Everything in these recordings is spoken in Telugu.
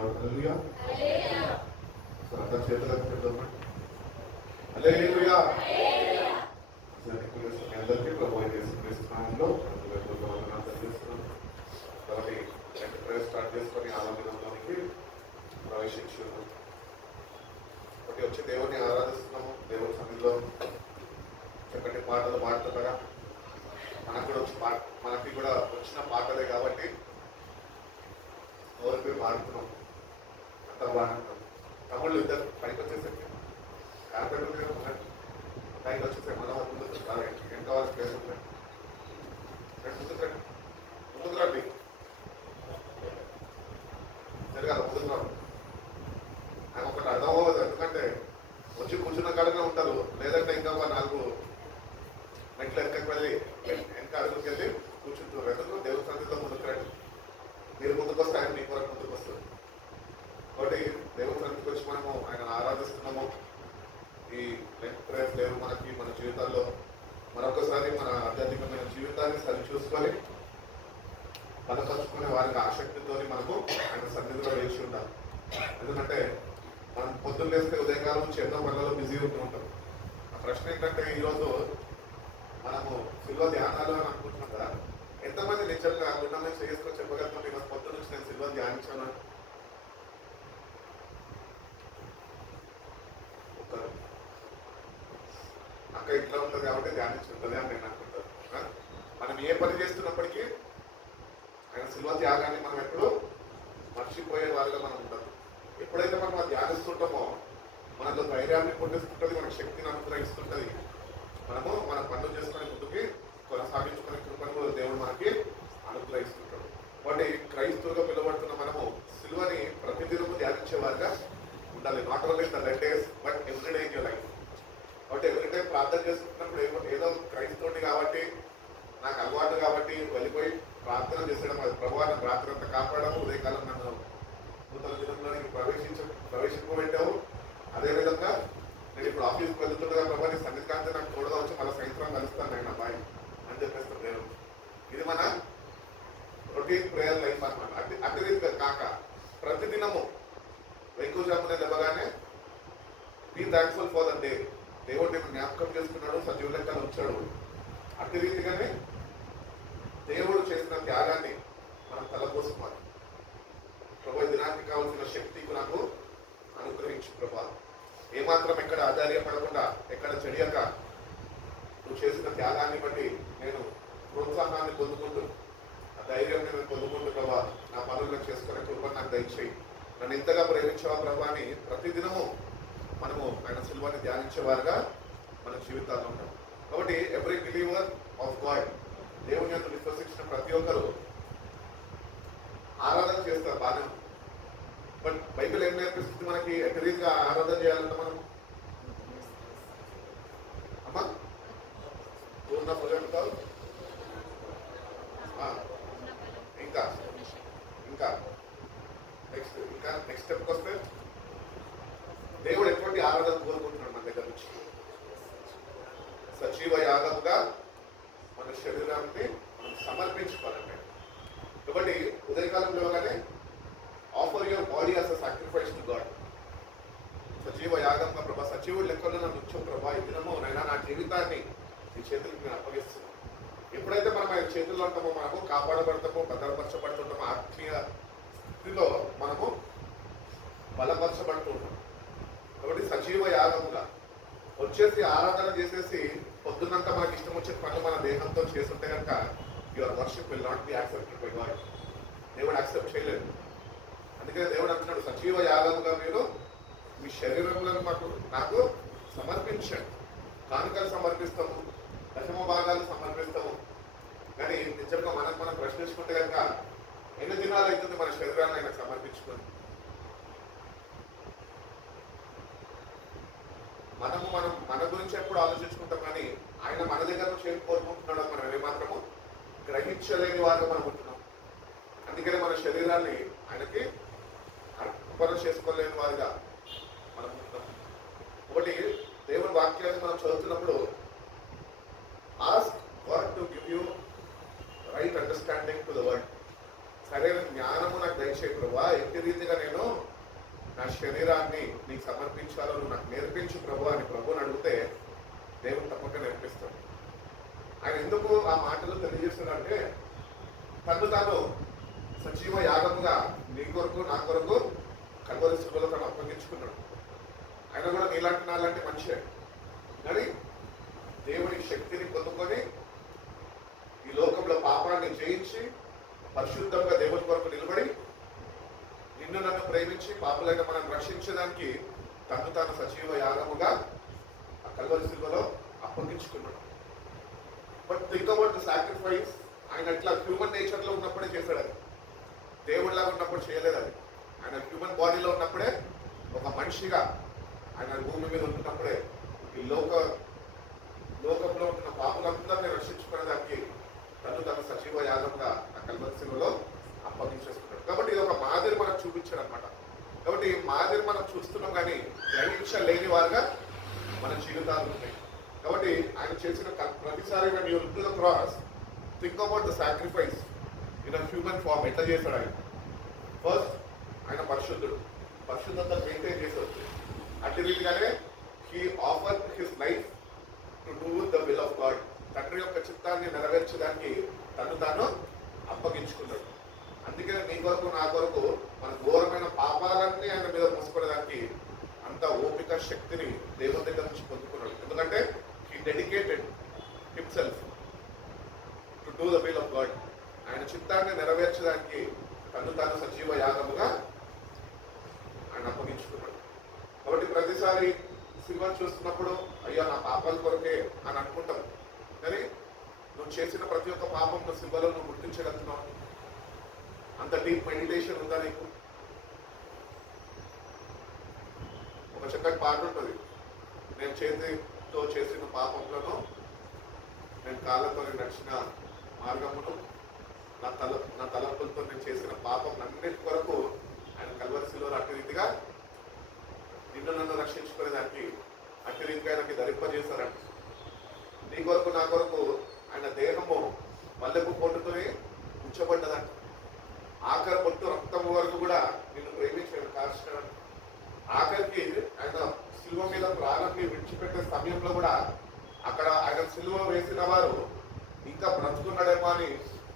హల్లెలూయా. సో అందరి చేతులకు పెడదామా. హల్లెలూయా. మీ అందరికీ ప్రభు యేసుక్రీస్తు నామములో వందనాలు తెలియజేస్తున్నాను. కాబట్టి ప్రేయర్ స్టార్ట్ చేసుకొని ఆరాధనలోనికి ప్రవేశించున్నాం. ఒకటి వచ్చి దేవుని ఆరాధిస్తున్నాము. దేవుని సన్నిధిలో చక్కటి పాటలు పాడుతుండగా మనకి కూడా వచ్చిన పాటలే కాబట్టి ఎవరికి పాడుతున్నాం. అంత బాగుంటాం. తమ్ముళ్ళు ఇద్దరు పైకి వచ్చేసరికి కార్పెంటర్ పైకి వచ్చేసరికి మనం ముందుకు ఎంత వరకు ప్లేస్ ఉంటాయి. ముందుకు రండి జరగాలి. ముందుకు రాదు. నాకు ఒకటి అర్థం అవ్వదు. ఎందుకంటే వచ్చి కూర్చున్న కాడనే ఉంటారు. లేదంటే ఇంకా ఒక 4 మెట్లు వెనకకి వెళ్ళి వెనక అడుగుకి వెళ్ళి కూర్చుంటారు. ఎందుకు దేవుని సన్నిధిలో ముందుకు రండి. మీరు ముందుకు వస్తే ఆయన మీ కొరకు ముందుకు వస్తుంది. కాబట్టి దేవుని సన్నిధికి వచ్చి మనము ఆయన ఆరాధిస్తున్నాము. ఈ లెంట్ ప్రేయర్స్ లేవు మనకి మన జీవితాల్లో. మరొకసారి మన ఆధ్యాత్మికమైన జీవితాన్ని సరిచూసుకొని బలపరుచుకునే వారికి ఆసక్తితో మనకు ఆయన సన్నిధిలో వేచి ఉండాలి. ఎందుకంటే మనం పొద్దున్న లేస్తే ఉదయకాలం నుంచి ఎన్నో పనులలో బిజీ ఉంటూ ఉంటాం. ఆ ప్రశ్న ఏంటంటే ఈరోజు మనము సిల్వ ధ్యానాలు అని అనుకుంటున్నాం కదా, ఎంతమంది నిజంగా గుండె చేసుకొని చెప్పగలుగుతాం ఈరోజు పొద్దున్న నుంచి నేను సిల్వ ధ్యానించాను? ఒక్కరు. అక్క ఇంట్లో ఉంటుంది కాబట్టి ధ్యానించుంటుంది అని నేను అనుకుంటాను. మనం ఏ పని చేస్తున్నప్పటికీ ఆయన సిల్వ త్యాగాన్ని మనం ఎప్పుడు మర్చిపోయే వారిగా మనం ఉంటాం. ఎప్పుడైతే మనం అది ధ్యానిస్తుంటామో మనలో ధైర్యాన్ని పొందిస్తుంటుంది, మనకు శక్తిని అనుగ్రహిస్తుంటుంది. మనము మన పనులు చేసుకునే ముందుకి కొనసాగించుకునే కృపను దేవుడు మనకి అనుగ్రహిస్తుంటాడు. కాబట్టి క్రైస్తవులుగా పిలువబడుతున్న మనము సిల్వని ప్రతిదినము ధ్యానించేవారుగా ఉండాలి. Not only the let days but everyday in your life. కాబట్టి ఎవ్రీడే ప్రార్థన చేసుకుంటున్నప్పుడు ఏదో క్రైస్తవుని కాబట్టి నాకు అలవాటు కాబట్టి వెళ్ళిపోయి ప్రార్థన చేసడం, అది ప్రభువాన్ని రాత్రి అంతా కాపాడము, ఉదయకాలం నన్ను నూతన దినంలోనికి ప్రవేశింపబెట్టావు. అదేవిధంగా నేను ఇప్పుడు ఆఫీస్కి వెళ్తుండగా ప్రభాని సన్నిధికాంతి నాకు తోడుగా వచ్చి మళ్ళీ సాయంత్రం కలుస్తాను నేను అబ్బాయి అని చెప్పేస్తాను నేను. ఇది మన రొటీన్ ప్రేయర్ లైఫ్ అనమాట. అతిరీతిగా కాక ప్రతిదినము వెంకుజామునే లేవగానే be thankful for the day. దేవుడు నేను జ్ఞాపకం చేసుకున్నాడు, సజీవ లెక్కలు ఉంచాడు. అట్టి రీతిగానే దేవుడు చేసిన త్యాగాన్ని మనం తలపోసుకోవాలి. ప్రభు దినానికి కావాల్సిన శక్తికి నాకు అనుగ్రహించు ప్రభా. ఏమాత్రం ఎక్కడ ఆధార్యపడకుండా, ఎక్కడ చెడియక నువ్వు చేసిన త్యాగాన్ని బట్టి నేను ప్రోత్సాహాన్ని పొందుకుంటూ, ఆ ధైర్యం నేను పొందుకుంటూ ప్రభా నా పనులను చేసుకునే కృపను నాకు దయచేయి. నన్ను ఇంతగా ప్రేమించేవా ప్రభా అని ప్రతిదినము మనము ఆయన సిల్వాన్ని ధ్యానించేవారుగా మన జీవితాల్లో ఉంటాం. కాబట్టి ఎవ్రీ బిలీవర్ ఆఫ్ గాడ్, దేవుని యొక్క విశ్వసించిన ప్రతి ఒక్కరు ఆరాధన చేస్తారు బాగా. బట్ బైబిల్ ఏం నేర్పిస్తుంది మనకి? ఎట్టి రీతిగా ఆరాధన చేయాలంటే మనం అమ్మా పూర్ణ ప్రజలు ఇంకా ఇంకా నెక్స్ట్ స్టెప్కి వస్తే దేవుడు ఎటువంటి ఆరాధన కోరుకుంటున్నాడు మన దగ్గర నుంచి? సజీవ యాగముగా మన శరీరాన్ని మనం సమర్పించుకోవాలంటే. కాబట్టి ఉదయకాలంలో కానీ offer your body as a sacrifice to God. సజీవ యాగంగా ప్రభా, సజీవుడు లెక్కలో నన్ను ఉంచు ప్రభా, ఈ దినము నైనా నా జీవితాన్ని ఈ చేతులకు నేను అప్పగిస్తున్నాను. ఎప్పుడైతే మనం ఆయన చేతుల్లో ఉంటామో మనము కాపాడబడతామో, భద్రపరచబడుతుంటామో, ఆత్మీయ స్థితిలో మనము బలపరచబడుతూ ఉంటాం. కాబట్టి సజీవ యాగముగా వచ్చేసి ఆరాధన చేసేసి పొద్దున్నంతా మనకి ఇష్టం వచ్చిన పనులు మన దేహంతో చేస్తుంటే కనుక your worship will not be accepted by God. దేవుడు యాక్సెప్ట్ చేయలేదు. అందుకనే దేవుడు అంటున్నాడు, సజీవ యాగముగా మీరు మీ శరీరములను నాకు సమర్పించండి. కానుకలు సమర్పిస్తాము, దశమ భాగాలు సమర్పిస్తాము. కానీ నిజంగా మనం ప్రశ్నించుకుంటే కనుక ఎన్ని దినాలు అవుతుంది మన శరీరాన్ని ఆయనకు సమర్పించుకొని? మనం మన గురించి ఎప్పుడు ఆలోచించుకుంటాం, కానీ ఆయన మన దగ్గర నుంచి ఏం కోరుకుంటున్నాడో మనం ఏమాత్రము గ్రహించలేని వారు మనం ఉంటున్నాం. అందుకనే మన శరీరాన్ని ఆయనకి అర్పణ చేసుకోలేని వారుగా మనం ఉంటున్నాం. ఒకటి దేవుని వాక్యాన్ని మనం చదువుతున్నప్పుడు ask God to give you right understanding to the word. సరైన జ్ఞానము నాకు దయచేయి ప్రభా, ఎట్టి రీతిగా నేను నా శరీరాన్ని నీకు సమర్పించాలో నువ్వు నాకు నేర్పించు ప్రభు అని ప్రభుని అడిగితే దేవుడు తప్పక నేర్పిస్తాడు. ఆయన ఎందుకు ఆ మాటలు తెలియజేస్తున్నాడంటే తను తాను సజీవ యాగముగా నీ కొరకు నా కొరకు కల్వరి శిలువలో తను అప్పగించుకున్నాడు. ఆయన కూడా నీలాంటి నాలాంటి మనిషే, కానీ దేవుని శక్తిని పొందుకొని ఈ లోకంలో పాపాన్ని జయించి పరిశుద్ధంగా దేవుని కొరకు నిలబడి నిన్ను నన్ను ప్రేమించి పాపులైన మనం రక్షించడానికి తను తాను సజీవ యాగముగా ఆ కల్వరి శిలువలో అప్పగించుకున్నాడు. But think about the sacrifice. ఆయన అట్లా హ్యూమన్ నేచర్ లో ఉన్నప్పుడే చేశాడు, అది దేవుడిలాగా ఉన్నప్పుడు చేయలేదు. అది ఆయన హ్యూమన్ బాడీలో ఉన్నప్పుడే, ఒక మనిషిగా ఆయన భూమి మీద ఉంటున్నప్పుడే ఈ లోకంలో ఉంటున్న పాపులందరినీ రక్షించుకునేదానికి తను తన సజీవ యాగంగా ఆ కల్వరి శిలువలో అప్పగించేసుకున్నాడు. కాబట్టి ఇది ఒక మాదిరి మనకు చూపించాడు అనమాట. కాబట్టి ఈ మాదిరి మనం చూస్తున్నాం, కానీ గ్రహించలేని వారుగా మన జీవితాలు ఉన్నాయి. కాబట్టి ఆయన చేసిన ప్రతిసారి when you look to the cross, think about the sacrifice in a human form. ఎట్లా చేశాడు ఆయన? ఫస్ట్ ఆయన పరిశుద్ధుడు, పరిశుద్ధత మెయింటైన్ చేశాడు. అట్టి రీతిగానే he offered his life to do the will of God. తండ్రి యొక్క చిత్తాన్ని నెరవేర్చడానికి తను తాను అప్పగించుకున్నాడు. అందుకనే నీ కొరకు నా కొరకు మన ఘోరమైన పాపాలన్నీ ఆయన మీద మోసుకునేదానికి అంత ఓపిక శక్తిని దేవుని దగ్గర నుంచి పొందుకున్నాడు. ఎందుకంటే he dedicated himself to do the will of God. ఆయన చిత్తాన్ని నెరవేర్చడానికి తను తాను సజీవ యాగముగా ఆయన అప్పగించుకున్నాడు. కాబట్టి ప్రతిసారి సినిమాను చూస్తున్నప్పుడు అయ్యా నా పాపాల కొరకే అని అనుకుంటాం, కానీ నువ్వు చేసిన ప్రతి ఒక్క పాపం నువ్వు సినిమాలో నువ్వు గుర్తించగలుగుతున్నావు. అంత డీప్ మెడిటేషన్ ఉందా నీకు? ఒక చక్కటి పాట ఉంటుంది, నేను చేతితో చేసిన పాపములను, నేను కాళ్ళతో నడిచిన మార్గమును, నా తలంపులతో నేను చేసిన పాపం అన్నిటి కొరకు ఆయన కల్వరి శిలువలో అట్టి రీతిగా నిన్ను నన్ను రక్షించుకునేదానికి అట్టి రీతిగా ఆయనకి ధరింపజేశారంట. నీ కొరకు నా కొరకు ఆయన దేహము మల్లెపు పొట్టుతోనే ఉంచబడ్డదంట. ఆఖరి పొట్టు రక్తము వరకు కూడా నిన్ను ప్రేమించాడు, కాల్చాడు. ఆఖరికి ఆయన సిలువ మీద ప్రాణాన్ని విడిచిపెట్టే సమయంలో కూడా అక్కడ ఆయన సిలువ వేసిన వారు ఇంకా బ్రతుకున్నాడేమో అని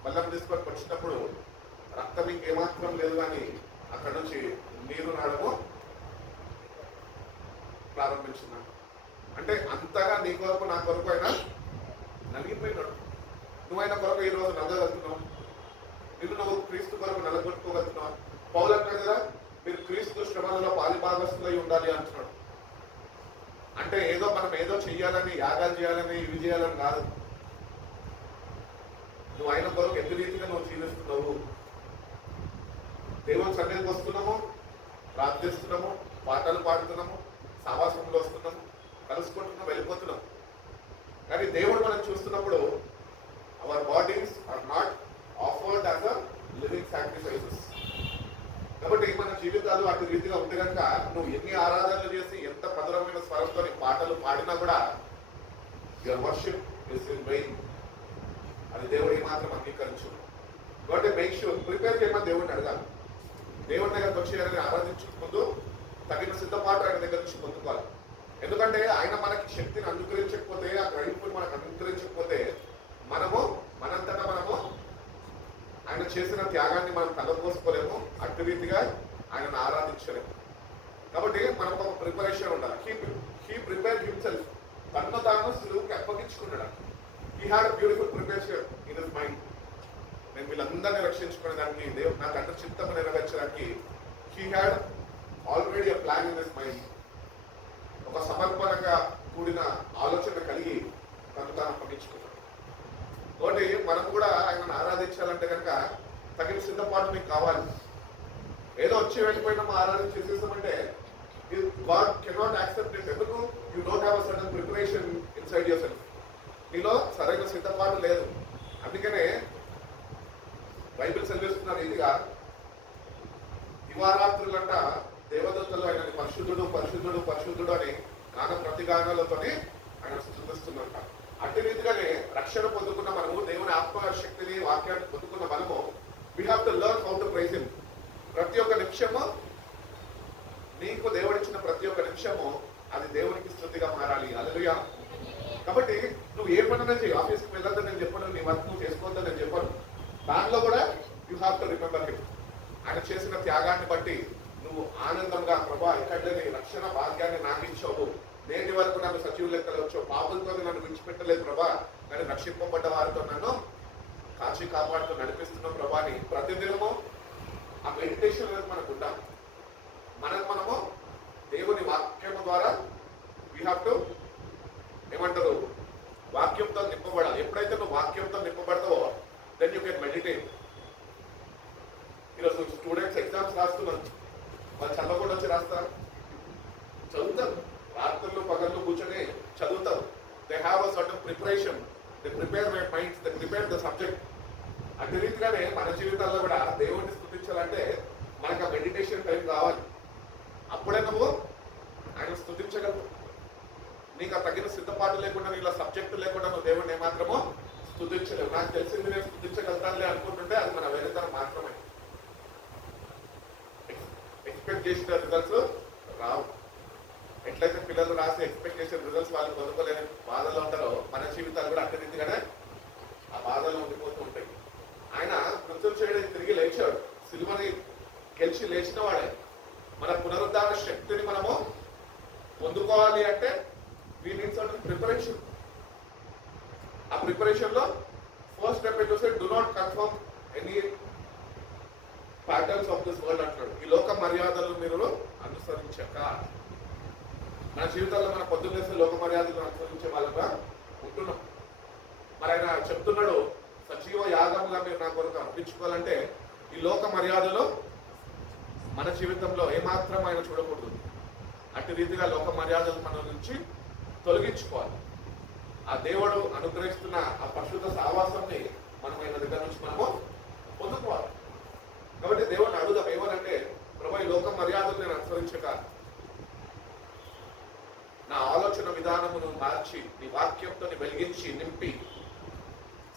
బల్లం తీసుకొని వచ్చినప్పుడు రక్తం ఇంకేమాత్రం లేదు, కానీ అక్కడ నుంచి నీరు నాడము ప్రారంభించున్నాడు. అంటే అంతగా నీ కొరకు నా కొరకు ఆయన నలిగిపోయినాడు. నువ్వు ఆయన కొరకు ఈ రోజు నలగలుగుతున్నావు, నిన్ను నువ్వు క్రీస్తు కొరకు నలగొట్టుకోగలుగుతున్నావు. పౌలు అంటాడు కదా, మీరు క్రీస్తు శ్రమలలో పాలిభాగస్తులై ఉండాలి అంటున్నాడు. అంటే ఏదో మనం ఏదో చెయ్యాలని, యాగాలు చేయాలని, ఇవి చేయాలని కాదు. నువ్వు ఆయన కొరకు ఎన్ని రీతిగా నువ్వు జీవిస్తున్నావు. దేవుని సన్నిధికి వస్తున్నాము, ప్రార్థిస్తున్నాము, పాటలు పాడుతున్నాము, సావాసంలో వస్తున్నాము, కలుసుకుంటున్నాం, వెళ్ళిపోతున్నాం. కానీ దేవుడు మనం చూస్తున్నప్పుడు our bodies are not offered as a living sacrifices. కాబట్టి మన జీవితాలు అటు రీతిగా ఉంటే కనుక నువ్వు ఎన్ని ఆరాధనలు చేసి ఎంత మధురమైన స్వరంతో పాటలు పాడినా కూడా your worship is in vain. అది దేవుడు ఏమాత్రం అంగీకరించు. కాబట్టి మేక్ షూర్ ప్రిపేర్ చేయమని దేవుడిని అడగాలి. దేవుడి దగ్గరకు వచ్చి ఆయన ఆరాధించే ముందు తగిన సిద్ధపాటు ఆయన దగ్గర నుంచి పొందుకోవాలి. ఎందుకంటే ఆయన మనకి శక్తిని అనుగ్రహించకపోతే, ఆ గ్రహింపుని మనకు అనుగ్రహించకపోతే మనంతటా మనము ఆయన చేసిన త్యాగాన్ని మనం తలపోసుకోలేము, అట్టి రీతిగా ఆయనను ఆరాధించలేము. కాబట్టి మనకు ఒక ప్రిపరేషన్ ఉండాలి. He prepared himself. తను తాను సులువుకి అప్పగించుకున్నాడు. He had a beautiful preparation in his mind. నేను వీళ్ళందరినీ రక్షించుకునేదానికి, దేవుడు నా తండ్రి చిత్తము నెరవేర్చడానికి he had already a plan in his mind. ఒక సమర్పణగా కూడిన ఆలోచన కలిగి తను తాను అప్పగించుకున్నాడు. కాబట్టి మనం కూడా ఆయనను ఆరాధించాలంటే కనుక తగిన సిద్ధపాటు మీకు కావాలి. ఏదో వచ్చి వెళ్ళిపోయినా ఆరాధించేసేసామంటే గాడ్ కెనాట్ యాక్సెప్ట్ ఇట్. ఎందుకు? You don't have a sudden preparation inside your self. నీలో సరైన సిద్ధపాటు లేదు. అందుకనే బైబిల్ సెలవిస్తున్న రీతిగా దివారాత్రులంట దేవదూతలు ఆయనని పరిశుద్ధుడు పరిశుద్ధుడు పరిశుద్ధుడు అని గాన ప్రతిగానాలతోనే ఆయన స్తుతిస్తున్నట్ట. అట్టి రీతిగానే రక్షణ పొందుకున్న మనము, దేవుని ఆత్మశక్తిని, వాక్యాన్ని పొందుకున్న మనము we have to learn how to praise him. ప్రతి ఒక్క నిమిషము నీకు దేవుడిచ్చిన ప్రతి ఒక్క నిమిషము అది దేవునికి స్తుతిగా మారాలి. హల్లెలూయా. కాబట్టి నువ్వు ఏ పనైనా చేయి, ఆఫీస్కి వెళ్ళొద్దని నేను చెప్పను, నీ వర్క్ నువ్వు చేసుకోవద్దని నేను చెప్పను. దానిలో కూడా you have to remember him. ఆయన చేసిన త్యాగాన్ని బట్టి నువ్వు ఆనందంగా, ప్రభా ఇక్కడ నీ రక్షణ భాగ్యాన్ని నాకు ఇచ్చావు, నేటి వరకు నన్ను సజీవ లెక్కలు వచ్చావు, పాపులతో నన్ను విడిచిపెట్టలేదు ప్రభా, కానీ రక్షింపబడ్డ వారితో నన్ను కాచి కాపాడుతూ నడిపిస్తున్నావు ప్రభా అని ప్రతిదినము ఆ మెడిటేషన్ అనేది మనకు ఉండాలి. మనము దేవుని వాక్యము ద్వారా వీ హ్యావ్ టు ఏమంటారు, వాక్యంతో నింపబడాలి. ఎప్పుడైతే నువ్వు వాక్యంతో నింపబడతావో దెన్ యూ కెన్ మెడిటేట్. ఈరోజు స్టూడెంట్స్ ఎగ్జామ్స్ రాస్తున్నారు, వాళ్ళు చదవకుండా వచ్చి రాస్తారు, చదువుతారు, రాత్రులు పగళ్ళు కూర్చొని చదువుతారు. They have a certain preparation, they prepare my minds, they prepare the subject. అటు రీతిగానే మన జీవితాల్లో కూడా దేవుడిని స్తుతించాలంటే మనకు ఆ మెడిటేషన్ టైం కావాలి. అప్పుడే నువ్వు ఆయన స్తుతించగలవు. నీకు ఆ తగిన సిద్ధపాటు లేకుండా, నీళ్ళ సబ్జెక్టు లేకుండా నువ్వు దేవుడిని ఏమాత్రమో స్తుతించలేవు. నాకు తెలిసింది నేను స్తుతించగలుగుతానులే అనుకుంటుంటే అది మన వేరేతనం మాత్రమే. ఎక్స్పెక్ట్ చేసిన రిజల్ట్స్ రావు. ఎట్లయితే పిల్లలు రాసి ఎక్స్పెక్ట్ చేసిన రిజల్ట్స్ వాళ్ళు పొందుకోలేని బాధలో ఉంటారో మన జీవితాలు కూడా అట్టి రీతిగానే ఆ బాధలో ఉండిపోతూ ఉంటాయి. ఆయన మృత్యుంజయుడు తిరిగి లేచాడు, సిలువని గెలిచి లేచిన వాడే. మన పునరుద్ధార శక్తిని మనము పొందుకోవాలి అంటే వీ నీడ్ సర్టన్ ప్రిపరేషన్. ఆ ప్రిపరేషన్ లో ఫస్ట్ స్టెప్ ఏంటంటే do not conform any patterns of this world అంటున్నాడు. ఈ లోక మర్యాదలు మీరు అనుసరించక. మన జీవితాల్లో మన పొద్దున్నేసే లోక మర్యాదలు అనుసరించే వాళ్ళగా ఉంటున్నాం. మరి ఆయన చెప్తున్నాడు, సజీవ యాగముగా మీరు నా కొరకు అర్పించుకోవాలంటే ఈ లోక మర్యాదలు మన జీవితంలో ఏమాత్రం ఆయన చూడకూడదు. అట్టి రీతిగా లోక మర్యాదలు మన నుంచి తొలగించుకోవాలి. ఆ దేవుడు అనుగ్రహిస్తున్న ఆ పరిశుద్ధ సావాసాన్ని మనం ఆయన దగ్గర నుంచి మనము పొందుకోవాలి. కాబట్టి దేవుడిని అడుగుదాం ఏమనంటే, ప్రభా ఈ లోక మర్యాదలు నేను అనుసరించక నా ఆలోచన విధానమును మార్చి నీ వాక్యంతో వెలిగించి నింపి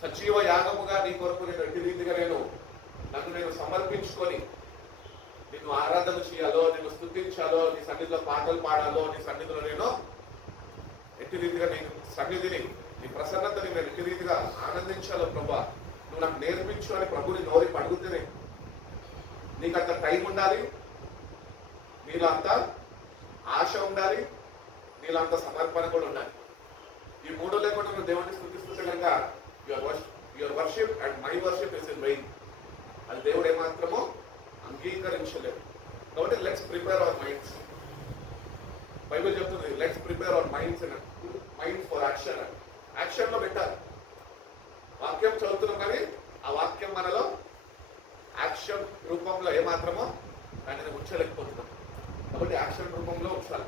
సజీవ యాగముగా నీ కొరకు నేను ఎట్టి రీతిగా నన్ను నేను సమర్పించుకొని నిన్ను ఆరాధన చేయాలో, నిన్ను స్తుతించాలో, నీ సన్నిధిలో పాటలు పాడాలో, నీ సన్నిధిలో నేను ఎట్టి రీతిగా నీ సన్నిధిని, నీ ప్రసన్నతని నేను ఎట్టి రీతిగా ఆనందించాలో ప్రభా నువ్వు నాకు నేర్పించు అని ప్రభుని నోరి అడుగుతూనే నీకు అంత టైం ఉండాలి, నీలో అంత ఆశ ఉండాలి, నీలో అంత సమర్పణ కూడా ఉండాలి. ఈ మూడు లేకుండా నువ్వు దేవుడిని స్తుతిస్తుంటే కనుక your worship and my worship is in vain. అది దేవుడు ఏమాత్రమో అంగీకరించలేదు. కాబట్టి let's prepare our minds. Bible చెప్తుంది let's prepare our minds for action. Action లో పెట్టాలి. వాక్యం చదువుతున్నాం కానీ ఆ వాక్యం మనలో యాక్షన్ రూపంలో ఏమాత్రమో దానిని ఉంచలేకపోతున్నాం. కాబట్టి యాక్షన్ రూపంలో ఉంచాలి.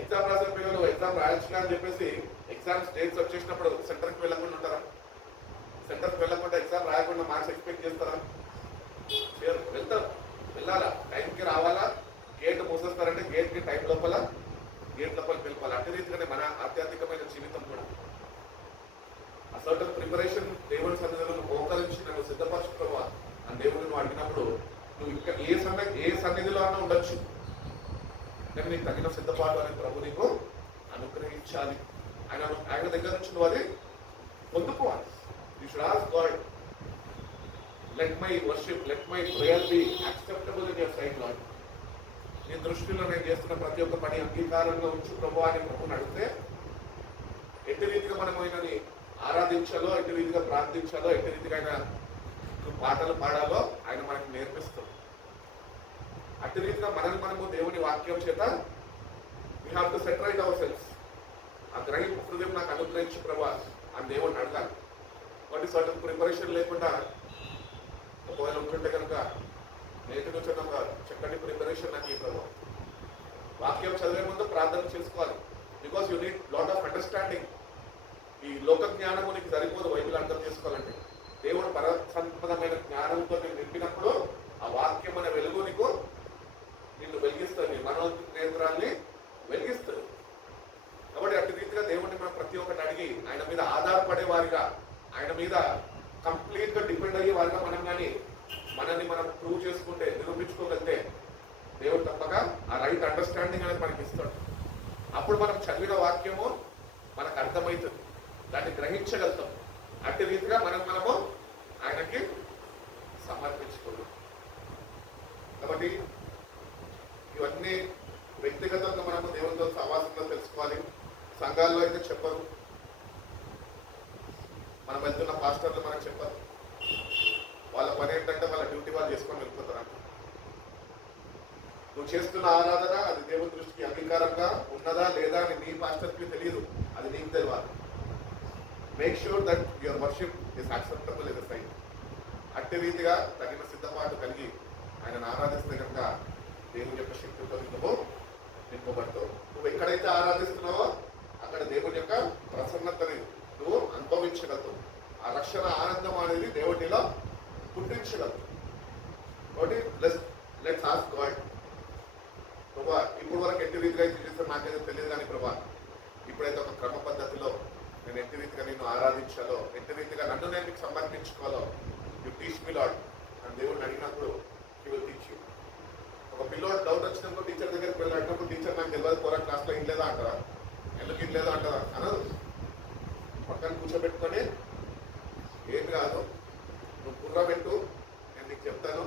ఎగ్జామ్ రాసే పిల్లలు ఎగ్జామ్ రాయొచ్చు అని చెప్పేసి ఎగ్జామ్స్ డేట్స్ వచ్చేసినప్పుడు సెంటర్కి వెళ్ళకుండా ఉంటారా? సెంటర్కి వెళ్ళకుండా ఎగ్జామ్ రాయకుండా మార్క్స్ ఎక్స్పెక్ట్ చేస్తారా? వెళ్తారు, వెళ్ళాలా, టైంకి రావాలా. గేట్ మూసేస్తారంటే గేట్కి టైం లోపల గేట్ లోపల వెళ్ళాలి. అట్టి రీతిగానే మన ఆధ్యాత్మికమైన జీవితం కూడా ఆ సర్టన్ ప్రిపరేషన్ దేవుడి సన్నిధిలో మోకరించి నన్ను సిద్ధపరచుకోవా అని దేవుడిని అడిగినప్పుడు నువ్వు ఇంకా ఏ సన్నిధిలో అన్నా ఉండొచ్చు, కానీ నీకు తగిన సిద్ధపాటు అనే ప్రభు నీకు అనుగ్రహించాలి. ఆయన దగ్గర నుంచి నువ్వు అది పొందుకోవాలి. You should ask God, let my worship, let my prayer be acceptable in your sight, Lord. నీ దృష్టిలో నేను చేస్తున్న ప్రతి ఒక్క పని అంగీకారంగా ఉంచు ప్రభు అని ప్రభుని అడిగితే ఎట్టి రీతిగా మనం ఆయనని ఆరాధించాలో, ఎట్టి రీతిగా ప్రార్థించాలో, ఎట్టి రీతిగా ఆయన పాటలు పాడాలో ఆయన మనకి నేర్పిస్తాడు. అట్టి రీతిగా మనము దేవుని వాక్యం చేత we have to set right our selfs. ఆ గ్రహింపు హృదయం నాకు అనుగ్రహించు ప్రభా అని దేవుడిని అడగాలి. వాటి సర్టన్ ప్రిపరేషన్ లేకుండా ఒకవేళ ఉంటుంటే కనుక నేటి నుంచి ఒక చక్కటి ప్రిపరేషన్ నాకు ఈ ప్రభావ. వాక్యం చదివే ముందు ప్రార్థన చేసుకోవాలి. Because you need lot of understanding. ఈ లోక జ్ఞానము నీకు సరిపోదు బైబిల్ అర్థం చేసుకోవాలంటే. దేవుడు పరసంపదమైన జ్ఞానంతో నేను నింపినప్పుడు ఆ వాక్యం అనే వెలుగు నీకు నిన్ను వెలిగిస్తుంది, నీ మనోనేత్రాన్ని వెలిగిస్తుంది. కాబట్టి అట్టి రీతిగా దేవుడిని మనం ప్రతి ఒక్కటి అడిగి ఆయన మీద ఆధారపడే వారిగా, ఆయన మీద కంప్లీట్ గా డిపెండ్ అయ్యే వారిగా మనం కానీ మనల్ని మనం ప్రూవ్ చేసుకుంటే నిరూపించుకోగలిగితే దేవుడు తప్పక ఆ రైట్ అండర్స్టాండింగ్ అనేది మనకి ఇస్తాడు. అప్పుడు మనం చదివిన వాక్యము మనకు అర్థమవుతుంది, దాన్ని గ్రహించగలుగుతాం. అట్టి రీతిగా మనము ఆయనకి సమర్పించుకోవాలి. కాబట్టి ఇవన్నీ వ్యక్తిగతంగా మనము దేవునితో సహవాసంగా తెలుసుకోవాలి. సంఘాల్లో అయితే చెప్పరు, మనం వెళ్తున్న పాస్టర్లు మనకు చెప్పరు. వాళ్ళ పని ఏంటంటే వాళ్ళ డ్యూటీ వాళ్ళు చేసుకొని వెళ్ళిపోతారంట. నువ్వు చేస్తున్న ఆరాధన అది దేవుని దృష్టికి అంగీకారంగా ఉన్నదా లేదా అని నీ పాస్టర్కి తెలియదు, అది నీకు తెలియాలి. Make sure that your worship is acceptable in the sight. అట్టి రీతిగా తగిన సిద్ధపాటు కలిగి ఆయనను ఆరాధిస్తే కనుక దేవుని యొక్క శక్తితో నువ్వు నింపబడతావు. నువ్వు ఎక్కడైతే ఆరాధిస్తున్నావో అక్కడ దేవుని యొక్క ప్రసన్నతని నువ్వు అనుభవించగలుగుతావు. ఆ రక్షణ ఆనందం అనేది దేవుడిలో పుట్టించగలదు. కాబట్టి లెట్స్ ఆస్క్ గాడ్, ప్రభా ఇప్పుడు వరకు ఎట్టి రీతిగా చేస్తాను నాకైతే తెలియదు, కానీ ప్రభా ఇప్పుడైతే ఒక క్రమ పద్ధతిలో నేను ఎట్టి రీతిగా నిన్ను ఆరాధించాలో, ఎట్టి రీతిగా నన్ను నేను నీకు సమర్పించుకోవాలో యు టీచ్ మీ లార్డ్ అని దేవుడిని అడిగినప్పుడు హి విల్ టీచ్ యూ. ఒక పిల్లోడు డౌట్ వచ్చినప్పుడు టీచర్ దగ్గరికి వెళ్ళినప్పుడు టీచర్ నాకు తెలియదు పోరా క్లాస్లో ఇన్లేదా అంటారా, ఎందుకు ఇన్లేదా అంటారా అనదు. పక్కన కూర్చోబెట్టుకొని ఏం కాదు నువ్వు బుర్ర పెట్టు, నేను నీకు చెప్తాను,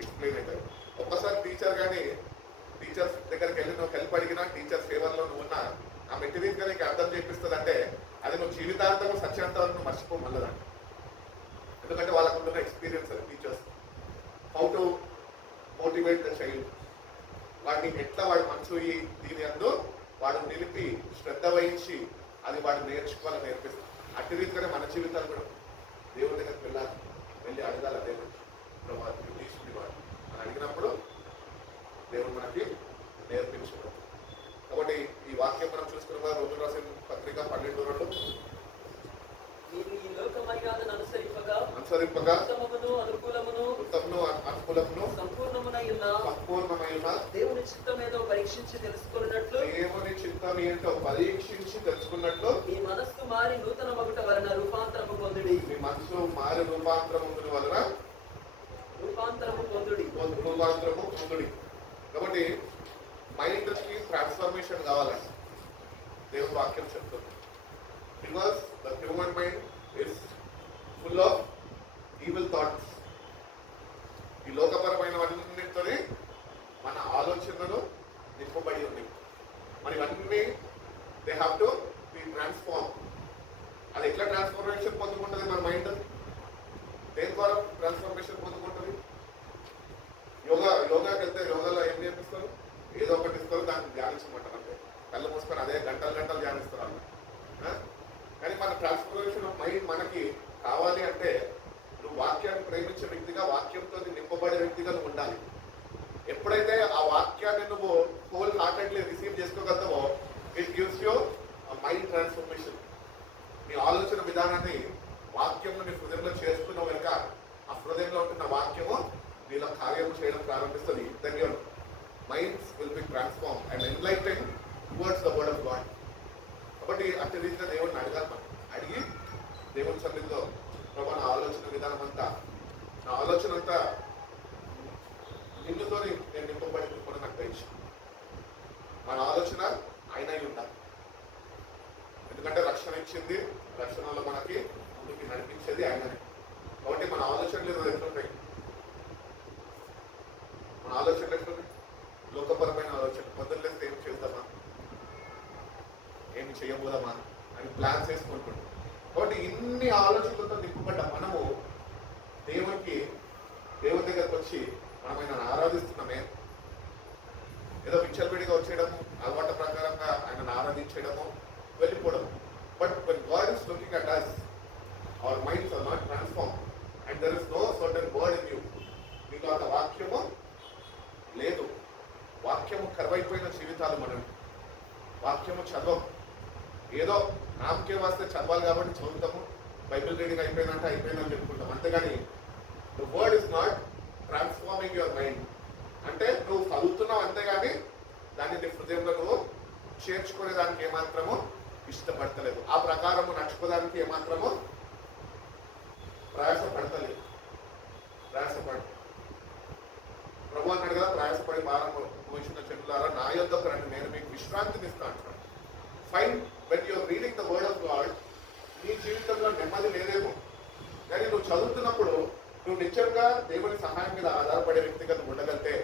ఎక్స్ప్లెయిన్ అవుతాను. ఒక్కసారి టీచర్ కానీ టీచర్స్ దగ్గరికి వెళ్ళి నువ్వు హెల్ప్ అడిగినా టీచర్ ఫేవర్లో నువ్వు ఉన్నా ఆ మెటీరియల్గా నీకు అర్థం చేపిస్తుంది అంటే అది నువ్వు జీవితాంతం సత్యాంతాలను నువ్వు మర్చిపోమల్లదండి. ఎందుకంటే వాళ్ళకు ఉంటున్న ఎక్స్పీరియన్స్ అది teachers. How to motivate the child, వాడిని ఎట్లా వాడి మనసు దీని అందు వాడు నిలిపి శ్రద్ధ వహించి అది వాడు నేర్చుకోవాలని నేర్పిస్తాం. అట్టి రీతిగానే మన జీవితాలు కూడా దేవుడి దగ్గరికి వెళ్ళి అడగాల, దేవుడు ప్రభావం తీసుకుని వాడు అని అడిగినప్పుడు దేవుడు మనకి నేర్పించడం. కాబట్టి ఈ వాక్యం మనం చూసుకున్న రోమియోలు రాసిన పత్రిక 12:2 అనుసరింపగా సంపూర్ణమైన దేవుని చిత్తం ఏంటో పరీక్షించి తెలుసుకున్నట్లు మీ మనస్సు మారి నూతన మగుట వలన రూపాంతరము పొందుడి. మీ మనసు మారి రూపాంతరము వలన రూపాంతరము పొందుడి. కాబట్టి మైండ్ కి ట్రాన్స్ఫర్మేషన్ కావాలండి దేవుని వాక్యం చెప్తుంది. Because the human mind is full of evil thoughts. ఈ లోకపరమైనవన్నిటితో మన ఆలోచనలు నింపబడి ఉన్నాయి. మరి ఇవన్నీ they have to be transform. అది ఎట్లా ట్రాన్స్ఫర్మేషన్ పొందుకుంటుంది మన మైండ్? దేని ద్వారా ట్రాన్స్ఫర్మేషన్ పొందుకుంటుంది? యోగాకి వెళ్తే యోగాలో ఏం నేర్పిస్తారు? ఏదో ఒకటి ఇస్తారు, దాన్ని ధ్యానించమంటారు. అంటే కళ్ళు మూసుకొని అదే గంటలు ధ్యానిస్తారు అన్న. కానీ మన ట్రాన్స్ఫర్మేషన్ ఆఫ్ మైండ్ మనకి కావాలి అంటే నువ్వు వాక్యాన్ని ప్రేమించే వ్యక్తిగా, వాక్యంతో నింపబడే వ్యక్తిగా నువ్వు ఉండాలి. ఎప్పుడైతే ఆ వాక్యాన్ని నువ్వు హోల్ హార్టెడ్లీ రిసీవ్ చేసుకోగలుగుతావో it gives you mind transformation. నీ ఆలోచన విధానాన్ని వాక్యంలో నీ హృదయంలో చేసుకున్నావు కనుక ఆ హృదయంలో ఉంటున్న వాక్యము నీలో కార్యము చేయడం ప్రారంభిస్తుంది. Then your minds will be transform and enlighten towards the word of God. కాబట్టి అట్టి రీతిగా దేవుడిని అడగాలి. మనం అడిగి దేవుని సన్నిధిలో ప్రభా నా ఆలోచన విధానం అంతా, నా ఆలోచన అంతా నిన్నుతో నేను నింపబడి కూడా నాకు తెలుసు. మన ఆలోచన ఆయన అయి ఉండాలి. ఎందుకంటే రక్షణ ఇచ్చింది, రక్షణలో మనకి ముందుకి నడిపించేది ఆయననే. కాబట్టి మన ఆలోచనలు ఎట్లుంటాయి? మన ఆలోచనలు ఎట్లున్నాయి? లోకపరమైన ఆలోచన. పొద్దున్నేస్తే ఏం చేద్దామా, ఏమి చేయబోదామా అని ప్లాన్స్ వేసుకుంటున్నాం. కాబట్టి ఇన్ని ఆలోచనలతో నింపబడ్డ మనము దేవుని దగ్గరకు వచ్చి మనం ఆయనను ఆరాధిస్తున్నామే. ఏదో విచ్చలవిడిగా వచ్చేయడము, అలవాటు ప్రకారంగా ఆయనను ఆరాధించడము, వెళ్ళిపోవడము. But when God is looking at us, our minds are not transformed and there is no certain word in you. మీకు అంత వాక్యము లేదు. వాక్యము కరువైపోయిన జీవితాలు మనం. వాక్యము చదవం, ఏదో నామకే వస్తే చదవాలి కాబట్టి చదువుతాము. బైబిల్ రీడింగ్ అయిపోయిందని చెప్పుకుంటాం. అంతేగాని the word is not transforming your mind. అంటే నువ్వు చదువుతున్నావు అంతేగాని దాన్ని నీ హృదయంలో నువ్వు చేర్చుకునే దానికి ఏమాత్రము ఇష్టపడతలేదు. ఆ ప్రకారము నడుచుకోవడానికి ఏమాత్రము ప్రయాసపడతలే. ప్రయాసపడ ప్రభు అన్నాడు కదా, ప్రయాసపడి భారం మోసిన చెల్లారా నా యొద్దకు రండి, నేను మీకు విశ్రాంతిని ఇస్తాను అంటాడు. Fine, when you are reading the word of God, నీ జీవితంలో నెమ్మది లేదేమో, కానీ నువ్వు చదువుతున్నప్పుడు నువ్వు నిజంగా దేవుని సహాయం మీద ఆధారపడే వ్యక్తిగా ఉండగలితే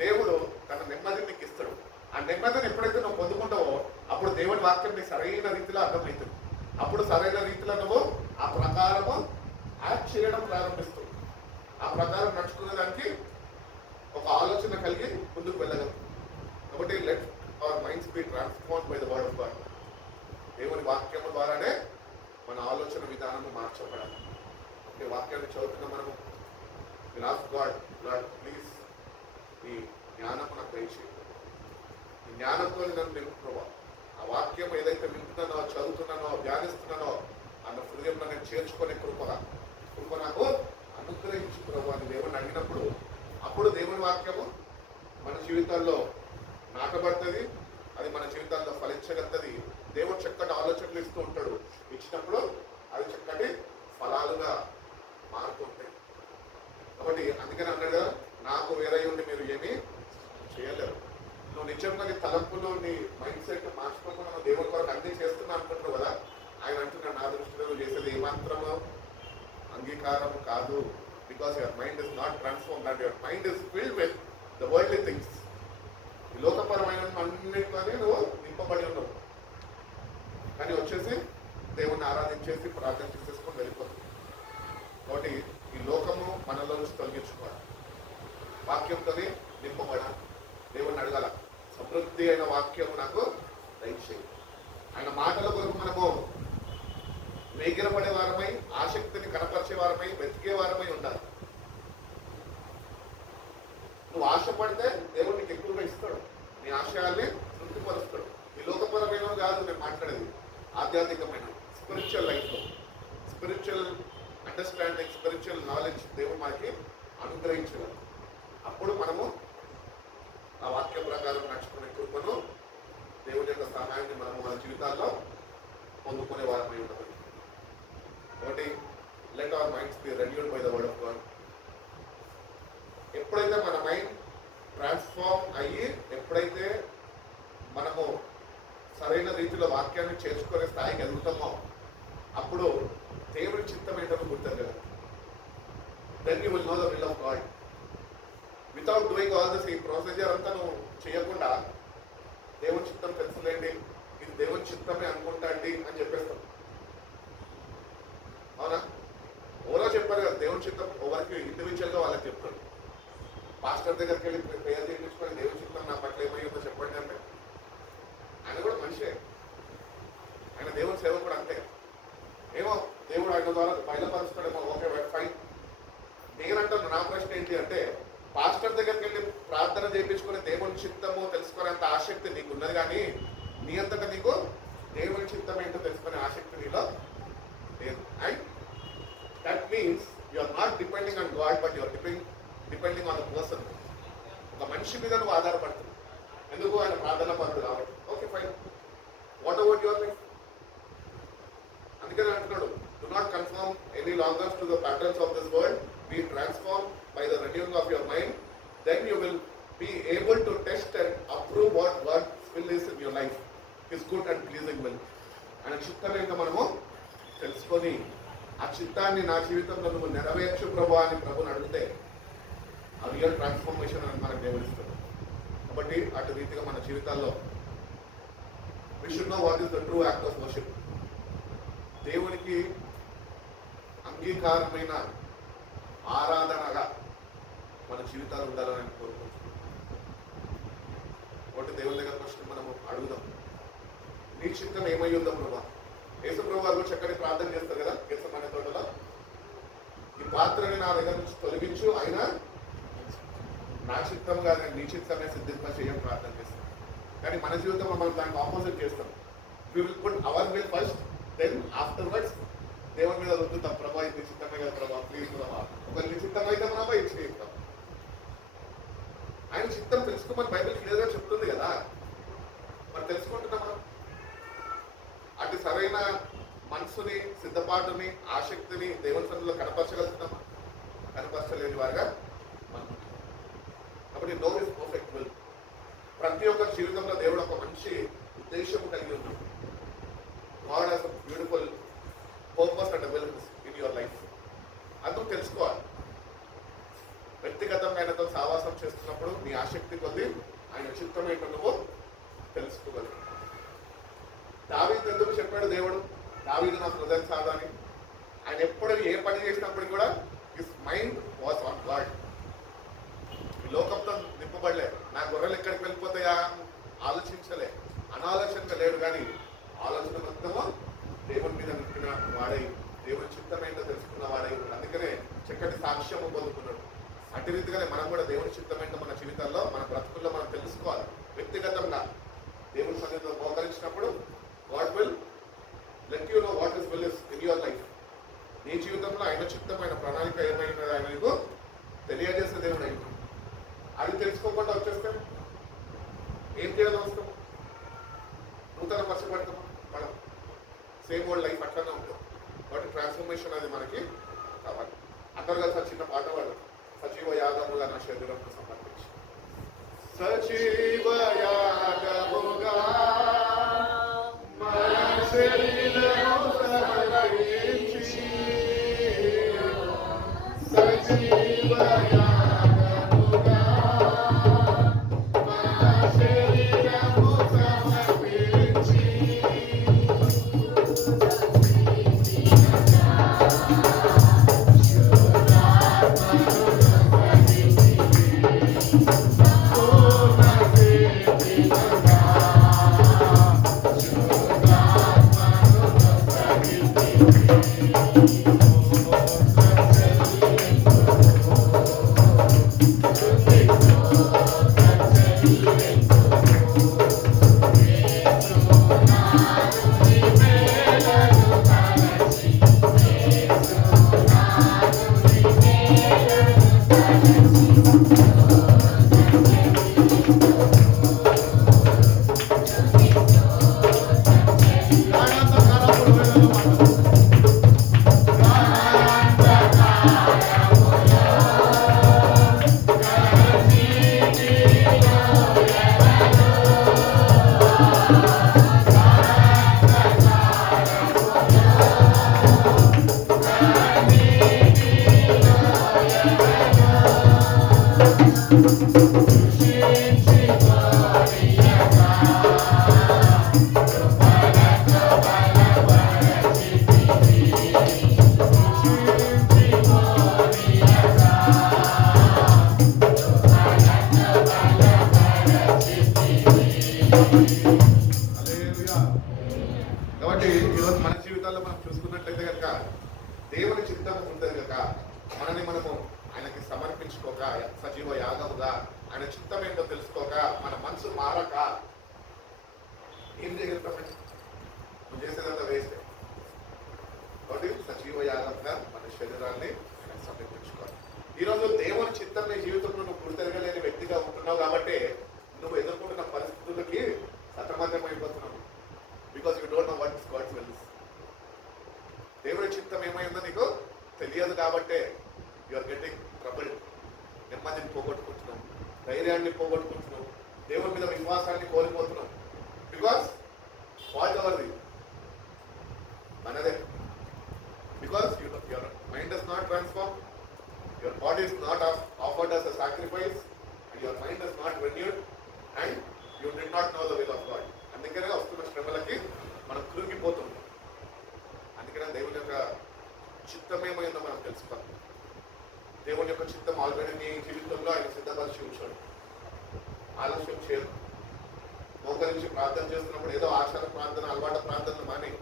దేవుడు తన నెమ్మదిని నీకు ఇస్తాడు. ఆ నెమ్మదిని ఎప్పుడైతే నువ్వు పొందుకుంటావో అప్పుడు దేవుని వాక్యం నీకు సరైన రీతిలో అర్థమవుతుంది. అప్పుడు సరైన రీతిలో నువ్వు ఆ ప్రకారము యాక్ట్ చేయడం ప్రారంభిస్తావు. ఆ ప్రకారం నడుచుకునే దానికి ఒక ఆలోచన కలిగి ముందుకు వెళ్ళగలవు. కాబట్టి let our minds B transformed by the word of God. దేవుని వాక్యము ద్వారానే మన ఆలోచన విధానము మార్చబడాలి. అంటే వాక్యాన్ని చదువుతున్న మనము will ask God, lord please ఈ జ్ఞానము నాకు దయచేయి, ఈ జ్ఞానంతో నన్ను నింపు ప్రభా. ఆ వాక్యం ఏదైతే వింటున్నానో, చదువుతున్నానో, ధ్యానిస్తున్నానో అన్న హృదయంలో నేను చేర్చుకునే కృప నాకు అనుగ్రహించు ప్రభా అని దేవుని అడిగినప్పుడు అప్పుడు దేవుని వాక్యము మన జీవితాల్లో నాటబడుతుంది. అది మన జీవితాల్లో ఫలించగలుగుతుంది. దేవుడు చక్కటి ఆలోచనలు ఇస్తూ ఉంటాడు. ఇచ్చినప్పుడు అది చక్కటి ఫలాలుగా మారుతుంటాయి. కాబట్టి అందుకని అన్నాడు కదా, నాకు వేరే ఉండి మీరు ఏమీ చేయలేరు. నువ్వు నిజంగా నీ తలంపులో నీ మైండ్ సెట్ మార్చుకోకుండా నువ్వు దేవుని కొరకు అన్ని చేస్తున్నా అనుకుంటున్నావు కదా, ఆయన అంటున్నాడు నా దృష్టిలో నువ్వు చేసేది ఏమాత్రమో అంగీకారం కాదు. Because your mind is not transform, and your mind is filled with the worldly things. ఈ లోకపరమైన అన్నిటితోనే నువ్వు నింపబడి ఉన్నావు. కానీ వచ్చేసి దేవుణ్ణి ఆరాధించేసి ప్రార్థన చేసేసుకొని వెళ్ళిపోతుంది. కాబట్టి ఈ లోకము మనలో నుంచి తొలగించుకోవాలి, వాక్యంతోనే నింపబడాలి. దేవుణ్ణి అడగాల, సమృద్ధి అయిన వాక్యము నాకు దయచేయి. ఆయన మాటల కొరకు మనము వేగిరపడే వారమై, ఆసక్తిని కనపరిచే వారమై, వెతికే వారమై ఉండాలి. నువ్వు ఆశపడితే దేవుడు నీకు ఎక్కువగా ఇస్తాడు, నీ ఆశయాల్ని తృప్తిపరుస్తాడు. ఈ లోకపరమైన కాదు నేను మాట్లాడేది, ఆధ్యాత్మికమైన స్పిరిచువల్ లైఫ్లో స్పిరిచువల్ అండర్స్టాండింగ్, స్పిరిచువల్ నాలెడ్జ్ దేవుడు మనకి అనుగ్రహించగలరు. అప్పుడు మనము ఆ వాక్య ప్రకారం నడుచుకునే కృపను, దేవుడి యొక్క సహాయాన్ని మనము మన జీవితాల్లో పొందుకునే వారమై ఉండదు. కాబట్టి let our minds B renewed by the word of God. ఎప్పుడైతే మన మైండ్ ట్రాన్స్ఫార్మ్ అయ్యి, ఎప్పుడైతే మనము సరైన రీతిలో వాక్యాన్ని చేర్చుకునే స్థాయికి ఎదుగుతామో అప్పుడు దేవుడి చిత్తం ఏంటో గుర్తెరగదు. Then you will know the will of God. Without doing all this, ఈ ప్రొసీజర్ అంతా నువ్వు చేయకుండా దేవుని చిత్తం తెలుసులేండి, ఇది దేవుని చిత్తమే అనుకుంటా అండి అని చెప్పేస్తాం. అవునా? ఎవరో చెప్పారు కదా దేవుని చిత్తం, ఎవరికి ఇండివిజువల్గా వాళ్ళకి చెప్తాడు. పాస్టర్ దగ్గరికి వెళ్ళి ప్రేయర్ చేయించుకొని దేవుని చిత్తం నా పట్ల ఏమైందో చెప్పండి అంటే ఆయన కూడా మనిషే, ఆయన దేవుని సేవ కూడా అంతే. ఏమో దేవుడు ఆయన ద్వారా బయలుపరుస్తాడేమో, ఓకే ఫైన్. నేనంటాను, నా ప్రశ్న ఏంటి అంటే, పాస్టర్ దగ్గరికి వెళ్ళి ప్రార్థన చేయించుకుని దేవుని చిత్తము తెలుసుకునేంత ఆసక్తి నీకు ఉన్నది, కానీ నీ అంతటా నీకు దేవుని చిత్తం ఏంటో తెలుసుకునే ఆసక్తి నీలో లేదు. And that means you are not depending on God, but you are depending on the person. ఒక మనిషి మీద నువ్వు ఆధారపడుతుంది. ఎందుకు? ఆయన ప్రార్థన పరుడు కాబట్టి. Okay fine, what about your life? అందుకని అంటున్నాడు, do not conform any longer to the patterns of this world, be transform by the renewing of your mind, then you will be able to test and approve what God's will is in your life, His good and pleasing will. ఆయన చిత్తం ఏంటో మనము తెలుసుకొని ఆ చిత్తాన్ని నా జీవితంలో నువ్వు నెరవేర్చు ప్రభు అని ప్రభుని అడిగితే ఆ రియల్ ట్రాన్స్ఫర్మేషన్ అని మనకు దేవుడిస్తాడు. కాబట్టి అటు రీతిగా మన జీవితాల్లో we should know what is the true act of worship. దేవునికి అంగీకారమైన ఆరాధనగా మన జీవితాలు ఉండాలని కోరుకుంటున్నాం. ఒకటి దేవుని దగ్గరకు వచ్చి మనము అడుగుదాం, నీ చిత్తం ఏమై ఉందో ప్రభా. యేసు ప్రభు వారు చక్కటి ప్రార్థన చేస్తారు కదా గెత్సేమనే తోటలో, ఈ పాత్రని నా దగ్గర నుంచి తొలగించు, అయినా నా చిత్తంగా నేను నీ చిత్తమే సిద్ధింప చేయని ప్రార్థన చేస్తాం. కానీ మన జీవితంలో మనం దానికి ఆపోజిట్ చేస్తాం. We will put our will first, then afterwards దేవుని మీద రుద్దుతాం, ప్రభా ఇది చిత్తమే కదా ప్రభా, ప్లీజ్ ప్రభా. ఒక నీ చిత్తం అయితే ప్రభా ఇది చేస్తాం. ఆయన చిత్తం తెలుసుకోమని బైబిల్ క్లియర్గా చెప్తుంది కదా, మరి తెలుసుకుంటున్నామా? అటు సరైన మనసుని, సిద్ధపాటుని, ఆసక్తిని దేవుని సన్నిధిలో కనపరచగలుగుతామా? కనపరచలేని వారుగా మనం ఉంటాం. కాబట్టి నో ఇస్ పర్ఫెక్ట్ విల్. ప్రతి ఒక్క జీవితంలో దేవుడు ఒక మంచి ఉద్దేశం కలిగి ఉన్నాడు. God has a beautiful purpose and a will in your life. అందుకు తెలుసుకోవాలి. వ్యక్తిగతంగా ఆయనతో సావాసం చేస్తున్నప్పుడు నీ ఆసక్తి కొద్ది ఆయన చిత్తం ఏంటో నువ్వు తెలుసుకోగలవు. దావీదు ఎందుకు చెప్పాడు దేవుడు, దావీదు నా హృదయం సాధాని? ఆయన ఎప్పుడు ఏ పని చేసినప్పుడు కూడా his mind was on God. ఈ లోకంతో నింపబడలే, నా గొర్రెలు ఎక్కడికి వెళ్ళిపోతాయా ఆలోచించలే, అనాలోచనగా లేడు, కానీ ఆలోచన మొత్తము దేవుని మీద నింపిన వాడై, దేవుని చిత్తమైందో తెలుసుకున్న వాడై, అందుకనే చక్కటి సాక్ష్యము పొందుకున్నాడు. అటు రీతిగానే మనం కూడా దేవుని చిత్తమైందో మన జీవితాల్లో, మన బ్రతుకుల్లో మనం తెలుసుకోవాలి. వ్యక్తిగతంగా దేవుని సన్నిధిలో మోకరించినప్పుడు God will let you know what is will is in your life. నీ జీవితంలో ఆయన చిత్తమైన ప్రణాళిక ఏమైనా ఆయన నీకు తెలియజేసే దేవుడు అయింది. అది తెలుసుకోకుండా వచ్చేస్తే ఏం చేయడం అవసరం? నూతన పరచబడతాం మనం, సేమ్ ఓల్డ్ లైఫ్ అట్లనే ఉంటుంది. కాబట్టి ట్రాన్స్ఫర్మేషన్ అది మనకి కావాలి. అందరు కలిసి చిన్న పాట పాడు. సజీవ యాగముగా నా శరీరంకు సమర్పించి, సజీవ యాగముగా మన శరీరము సమర్పించి, సజీవ యాగముగా మన శరీరము సమర్పించి, కాబట్టి ఈరోజు మన జీవితాల్లో మనం చూసుకున్నట్లయితే కనుక దేవుని చిత్తం ఉంటుంది కనుక మనని మనము ఆయనకి సమర్పించుకోక, సజీవ యాగముగా ఆయన చిత్తం ఏంటో తెలుసుకోక, మన మనసు మారక ఏం చేయగలుగుతామండి? నువ్వు చేసేదంతా వేస్తే. కాబట్టి సజీవ యాగంగా మన శరీరాన్ని ఆయన సమర్పించుకోవాలి. ఈరోజు దేవుని చిత్తం నీ జీవితంలో నువ్వు గుర్తెరగలేని వ్యక్తిగా ఉంటున్నావు కాబట్టి నువ్వు ఎదుర్కొంటున్న పరిస్థితులకి సతమతం అయిపోతున్నావు. Because you don't know what is God's will. దేవుని చిత్తం ఏమైందో నీకు తెలియదు కాబట్టే యు ఆర్ గెటింగ్ ట్రబుల్డ్. నెమ్మదిని పోగొట్టుకుంటున్నాం, ధైర్యాన్ని పోగొట్టుకుంటున్నాం, దేవుని మీద విశ్వాసాన్ని కోల్పోతున్నాం. బికాస్ వాట్ ఎవరిది? మనదే. Because your mind is not transform, your body is not offered as a sacrifice, and your mind is not renewed, and you did not know the will of God. అందుకనే వస్తున్న శ్రమలకి మనం కృంగిపోతున్నాం. అందుకనే దేవుని యొక్క చిత్తం ఏమైందో మనం తెలుసుకోవాలి. దేవుని యొక్క చిత్తం ఆల్రెడీ నీ జీవితంలో ఆయన సిద్ధపరిచి ఉంచాడు. ఆలస్యం చేయదు. మోకరించి ప్రార్థన చేస్తున్నప్పుడు ఏదో ఆచార ప్రార్థన, అలవాటు ప్రార్థనలు మాని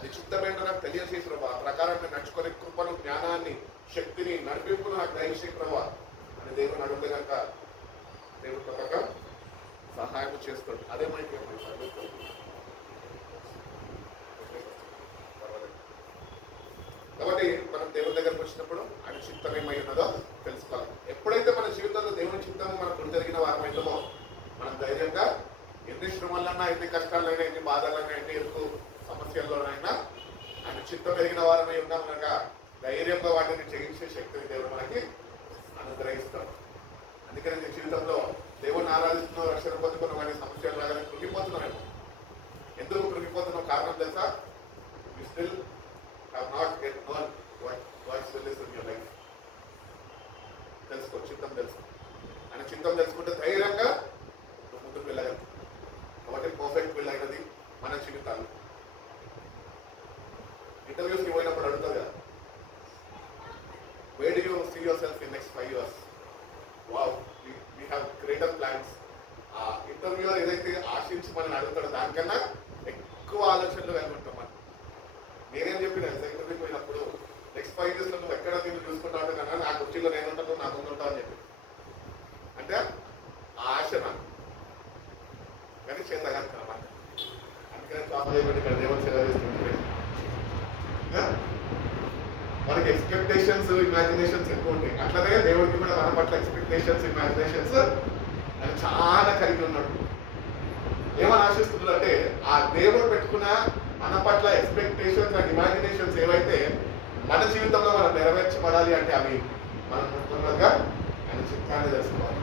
నీ చిత్తం ఏంటో నాకు తెలియజేసి ప్రభా, ఆ ప్రకారం నేను నడుచుకునే కృపను, జ్ఞానాన్ని, శక్తిని, నడిపింపును నాకు దయచేసి ప్రభా అని దేవుని అడిగితే కనుక దేవుడు తప్పక సహాయం చేస్తాడు. అదే మనకి కాబట్టి మనం దేవుని దగ్గరకు వచ్చినప్పుడు ఆయన చిత్తం ఏమై ఉన్నదో తెలుసుకోవాలి. ఎప్పుడైతే మన జీవితంలో దేవుని చిత్తము మనం గుర్తెరిగిన వారమైతామో మనం ధైర్యంగా ఎన్ని శ్రమలన్నా, ఎన్ని కష్టాలైనా, ఎన్ని బాధలైనా, ఎన్ని ఇరుకు సమస్యల్లోనైనా చిత్తం ఎరిగిన వారమై ఉన్నాం కనుక ధైర్యంగా వాటిని జయించే శక్తిని దేవుడు మనకి అనుగ్రహిస్తాడు. అందుకని నీ జీవితంలో దేవుడిని ఆరాధిస్తున్నావు, రక్షణ పొందుకున్న వాటి సమస్యలు లాగానే కృంగిపోతున్నామేమో. ఎందుకు కృంగిపోతున్నావు కారణం తెలుసా? You still have not get known what God's will is in your life. తెలుసుకో, చిత్తం తెలుసుకో. ఆయన చిత్తం తెలుసుకుంటే ధైర్యంగా నువ్వు ముందుకు వెళ్ళగలవు. కాబట్టి పర్ఫెక్ట్ విల్ అయినది మన జీవితాలు. ఇంటర్వ్యూస్కి పోయినప్పుడు అడుగుతుంది కదా, where do you see yourself in next 5 years? Wow, we have greater plans. Interview ఏదైతే ఆశించి మనం అడుగుతాడో దానికన్నా ఎక్కువ ఆలోచనలు వెళ్ళుంటాం మనం. నేనేం చెప్పిన ఇంటర్వ్యూకి పోయినప్పుడు నెక్స్ట్ 5 years లో నువ్వు ఎక్కడ నేను చూసుకుంటా ఉంటా కన్నా నా కుర్చీలో నేను ఉంటాను, నా ముందు ఉంటావు అని చెప్పి. అంటే ఆ ఆశ నాకు కానీ చేతగాను కనమాట. అందుకని చాలా ఇక్కడ దేవుడు సేవ చేస్తుంటే మనకి ఎక్స్పెక్టేషన్స్ ఇమాజినేషన్స్ ఎక్కువ ఉంటాయి. అట్లనే దేవుడికి కూడా మన పట్ల ఎక్స్పెక్టేషన్స్ ఇమాజినేషన్స్ అని చాలా కలిగి ఉన్నాడు. ఏమని ఆశిస్తున్నాడు అంటే ఆ దేవుడు పెట్టుకున్న మన పట్ల ఎక్స్పెక్టేషన్స్ అండ్ ఇమాజినేషన్స్ ఏవైతే మన జీవితంలో మనం నెరవేర్చబడాలి అంటే అవి మనం అనుకున్నట్టుగా ఆయన చిత్తాన్ని తెలుసుకోవాలి.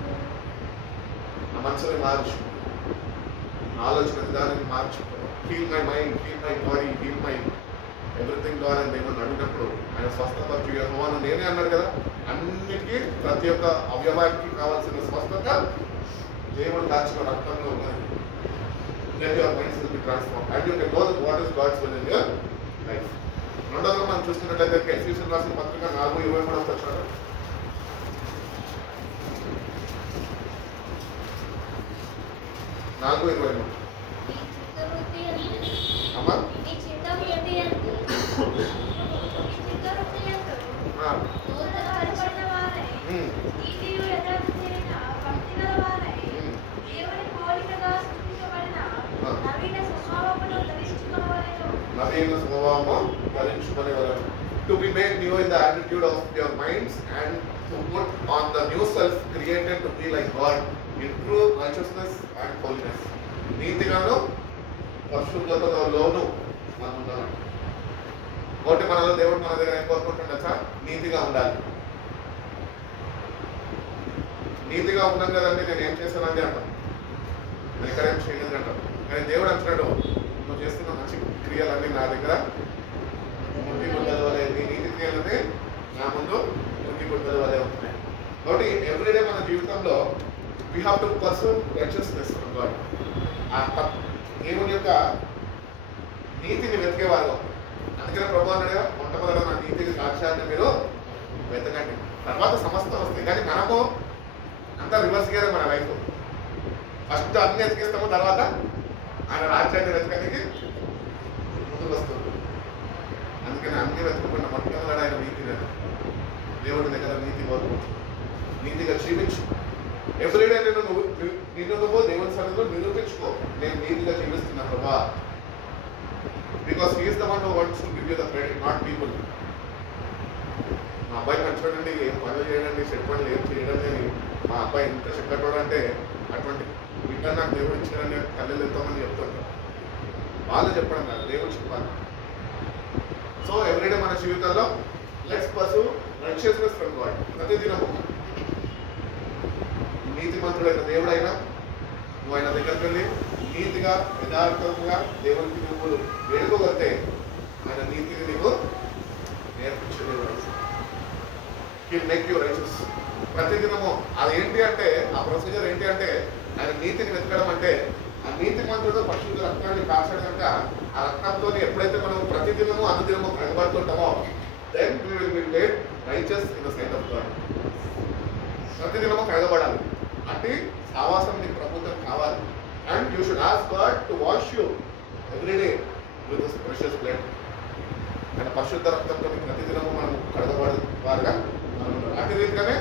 నా మనసుని మార్చు, నా ఆలోచన విధానాన్ని మార్చు. Heal my mind, heal my body, heal my everything ద్వారా దేవుని అడిగినప్పుడు ఆయన స్వస్థత యెహోవాను నేనే అన్నాడు కదా. అన్నిటికీ ప్రతి ఒక్క అవయవానికి కావాల్సిన స్వస్థత దేవుడు దాచిన రక్తంలో ఉన్నది. Then your minds will be transformed and you can know what is God's will in your life. రెండోగా మనం చూస్తున్నట్లయితే ఎఫెసీయులకు రాసిన పత్రిక 4:23 వచ్చాడు. అమ్మా నవీన స్వభావము ధరించుకునేవారు. To be made new in the attitude of your minds and to put on the new self created to be like God in true righteousness and holiness. నీతిగాను పరిశుద్ధతలోను మనం ఉండాలి. ఒకటి మనలో దేవుడు మన దగ్గర ఏం కోరుకుంటుండ సార్? నీతిగా ఉండాలి. నీతిగా ఉన్నాం కదండి నేను ఏం చేశానండి అంటాం, నేను ఇక్కడ ఏం చేయలేదు అంటాం. కానీ దేవుడు అంటున్నాడు నువ్వు చేస్తున్న మంచి క్రియలన్నీ నా దగ్గర మురికి గుడ్డల వలె, నీ నీతి క్రియలన్నీ నా ముందు మురికి గుడ్డల వలె ఉంటున్నాయి. కాబట్టి ఎవ్రీడే మన జీవితంలో we have to pursue righteousness from God. దేవుని యొక్క నీతిని వెతికేవారు. అందుకనే ప్రభు అన్నాడు మొట్టమొదట నా నీతికి సాక్ష్యాన్ని మీరు వెతకండి, తర్వాత సమస్తం వస్తాయి. కానీ మనము అంతా రివర్స్ గేరే మన లైఫ్. ఫస్ట్ అన్ని వెతికేస్తాము, తర్వాత ఆయన రాజ్యాన్ని వెతకడానికి ముందుకు వస్తుంది. అందుకని అన్ని వెతుకున్న మొట్టమొదటి ఆయన నీతి దేవుడి దగ్గర నీతి కోరుకో, నీతిగా జీవించు. ఎవ్రీడే నిన్ను నువ్వు దేవుని సన్నిధిలో నిరూపించుకో, నేను నీతిగా జీవిస్తున్నా ప్రభా. Because he is the one who wants to give you the credit, not people. మా అబ్బాయి మంచివాడండి, ఏం పనులు చేయడండి, చెడు పనులు ఏం చేయడండి, మా అబ్బాయి ఇంత చెడ్డటోడు అంటే అటువంటి బిడ్డ నాకు దేవుడు ఇచ్చాడని కళ్ళు ఎంతోమంది చెప్తుంటారు. వాళ్ళు చెప్పడం కాదు, దేవుడు చెప్పాలి. సో ఎవ్రీడే మన జీవితాల్లో let's pursue righteousness from God. ప్రతిదినము నీతిమంతుడైన దేవుడైనా నువ్వు ఆయన దగ్గరికి వెళ్ళి నీతిగా యథార్థంగా దేవునికి నువ్వు వేడుకోగలితే ఆయన నీతిని నీవు నేర్పించలేదు. He'll make you righteous. ప్రతిదినము అదేంటి అంటే ఆ ప్రొసీజర్ ఏంటి అంటే ఆయన నీతిని వెతకడం అంటే ఆ నీతి మంత్రుడు పశువుల రక్తాన్ని కాల్చడం కనుక ఆ రక్తంతో ఎప్పుడైతే మనం ప్రతిదినము అనుదినము కనబడుతుంటామో then we will be made righteous in the sight of God. ప్రతిదినము కడగబడాలి అంటే సావాసం నీకు ప్రభుత్వం కావాలి. And you should ask God to wash you everyday with this precious blood. ఆయన పరిశుద్ధ రక్తంతో ప్రతిదినము మనం కడగబడేవారుగా మనం ఉండాలి. అదే రీతిగానే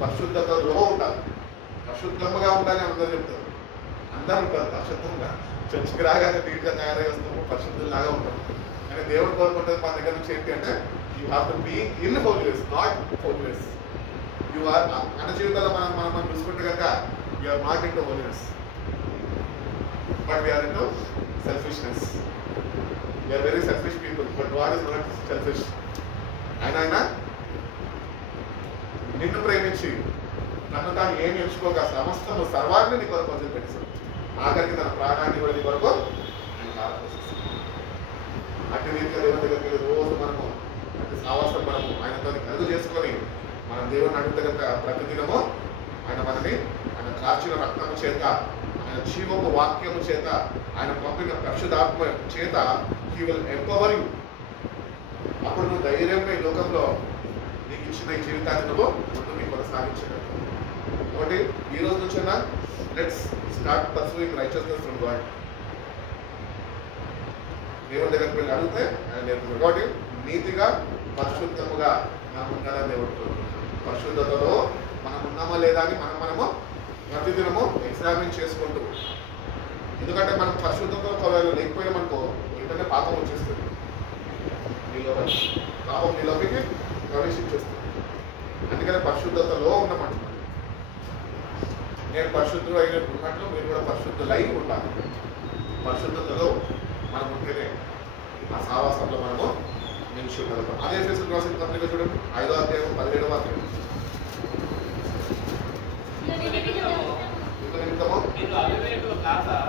పరిశుద్ధతలో ఉండాలి, పరిశుద్ధంగా ఉండాలి అని అందరూ చెప్తారు. అందరూ ఉంటారు పరిశుద్ధంగా, చర్చికి రాగానే నీట్గా తయారై వస్తాము, పరిశుద్ధంలాగా ఉంటాం. కానీ దేవుడు కోరుకుంటుంది మన దగ్గర నుంచి ఏంటి అంటే you have to be in holiness, not holiness. You are మన జీవితంలో మనం చూసుకుంటే కనుక you are not into holiness but we are into selfishness. Are very selfish people, but God is not selfish. ఆయన నిన్ను ప్రేమించి నన్ను తాను ఏమి ఎంచుకోక సమస్తము సర్వాన్ని నీ కొరకు వదిలిపెట్టాడు. ఆఖరికి తన ప్రాణాన్ని కూడా నీ కొరకు ఆయన ఆరాధిస్తాడు. అట్టి రీతిగా దేవుని దగ్గరికి వెళ్ళి రోజు మనము అట్టి సావాసం మనము ఆయనతో కలుగు చేసుకొని మనం దేవుని అడుగుతగంత ప్రతిదినము ఆయన మనని ఆయన కాచిన రక్తము చేత, ఆయన జీవపు వాక్యము చేత, ఆయన పంపిన పరిశుద్ధాత్మ చేత హీ విల్ ఎంపవర్ యూ. అప్పుడు నువ్వు ధైర్యంగా ఈ లోకంలో నీకు ఇచ్చిన ఈ జీవితాన్ని నువ్వు ముందుకు కొనసాగించగలవు. కాబట్టి ఈ రోజు నుంచైనా let's start pursuing righteousness from God. దేవుని దగ్గరికి వెళ్ళి అడిగితే ఆయన నేర్పుతాడు. కాబట్టి నీతిగా పరిశుద్ధముగా మనం ఉండాలని దేవుడు పరిశుద్ధతలో మనం ఉన్నామా లేదా అని మనము ప్రతిదినము ఎగ్జామిన్ చేసుకుంటూ, ఎందుకంటే మనం పరిశుద్ధతలో ఒకవేళ లేకపోయినా మనకు వెంటనే పాపం వచ్చేస్తుంది. నీలో పాపం నీలోకి ప్రవేశించేస్తుంది. అందుకని పరిశుద్ధతలో ఉన్నమాట. నేను పరిశుద్ధులు అయినట్టు ఉన్నట్లు మీరు కూడా పరిశుద్ధులై ఉండాలి. పరిశుద్ధతలో మనం ఉంటేనే ఆ సావాసంలో మనము నిలిచి ఉండగలుగుతాం. అదే ఎఫెసీయులకు రాసిన పత్రిక చూడండి, 5వ అధ్యాయం 17వ వాక్యం.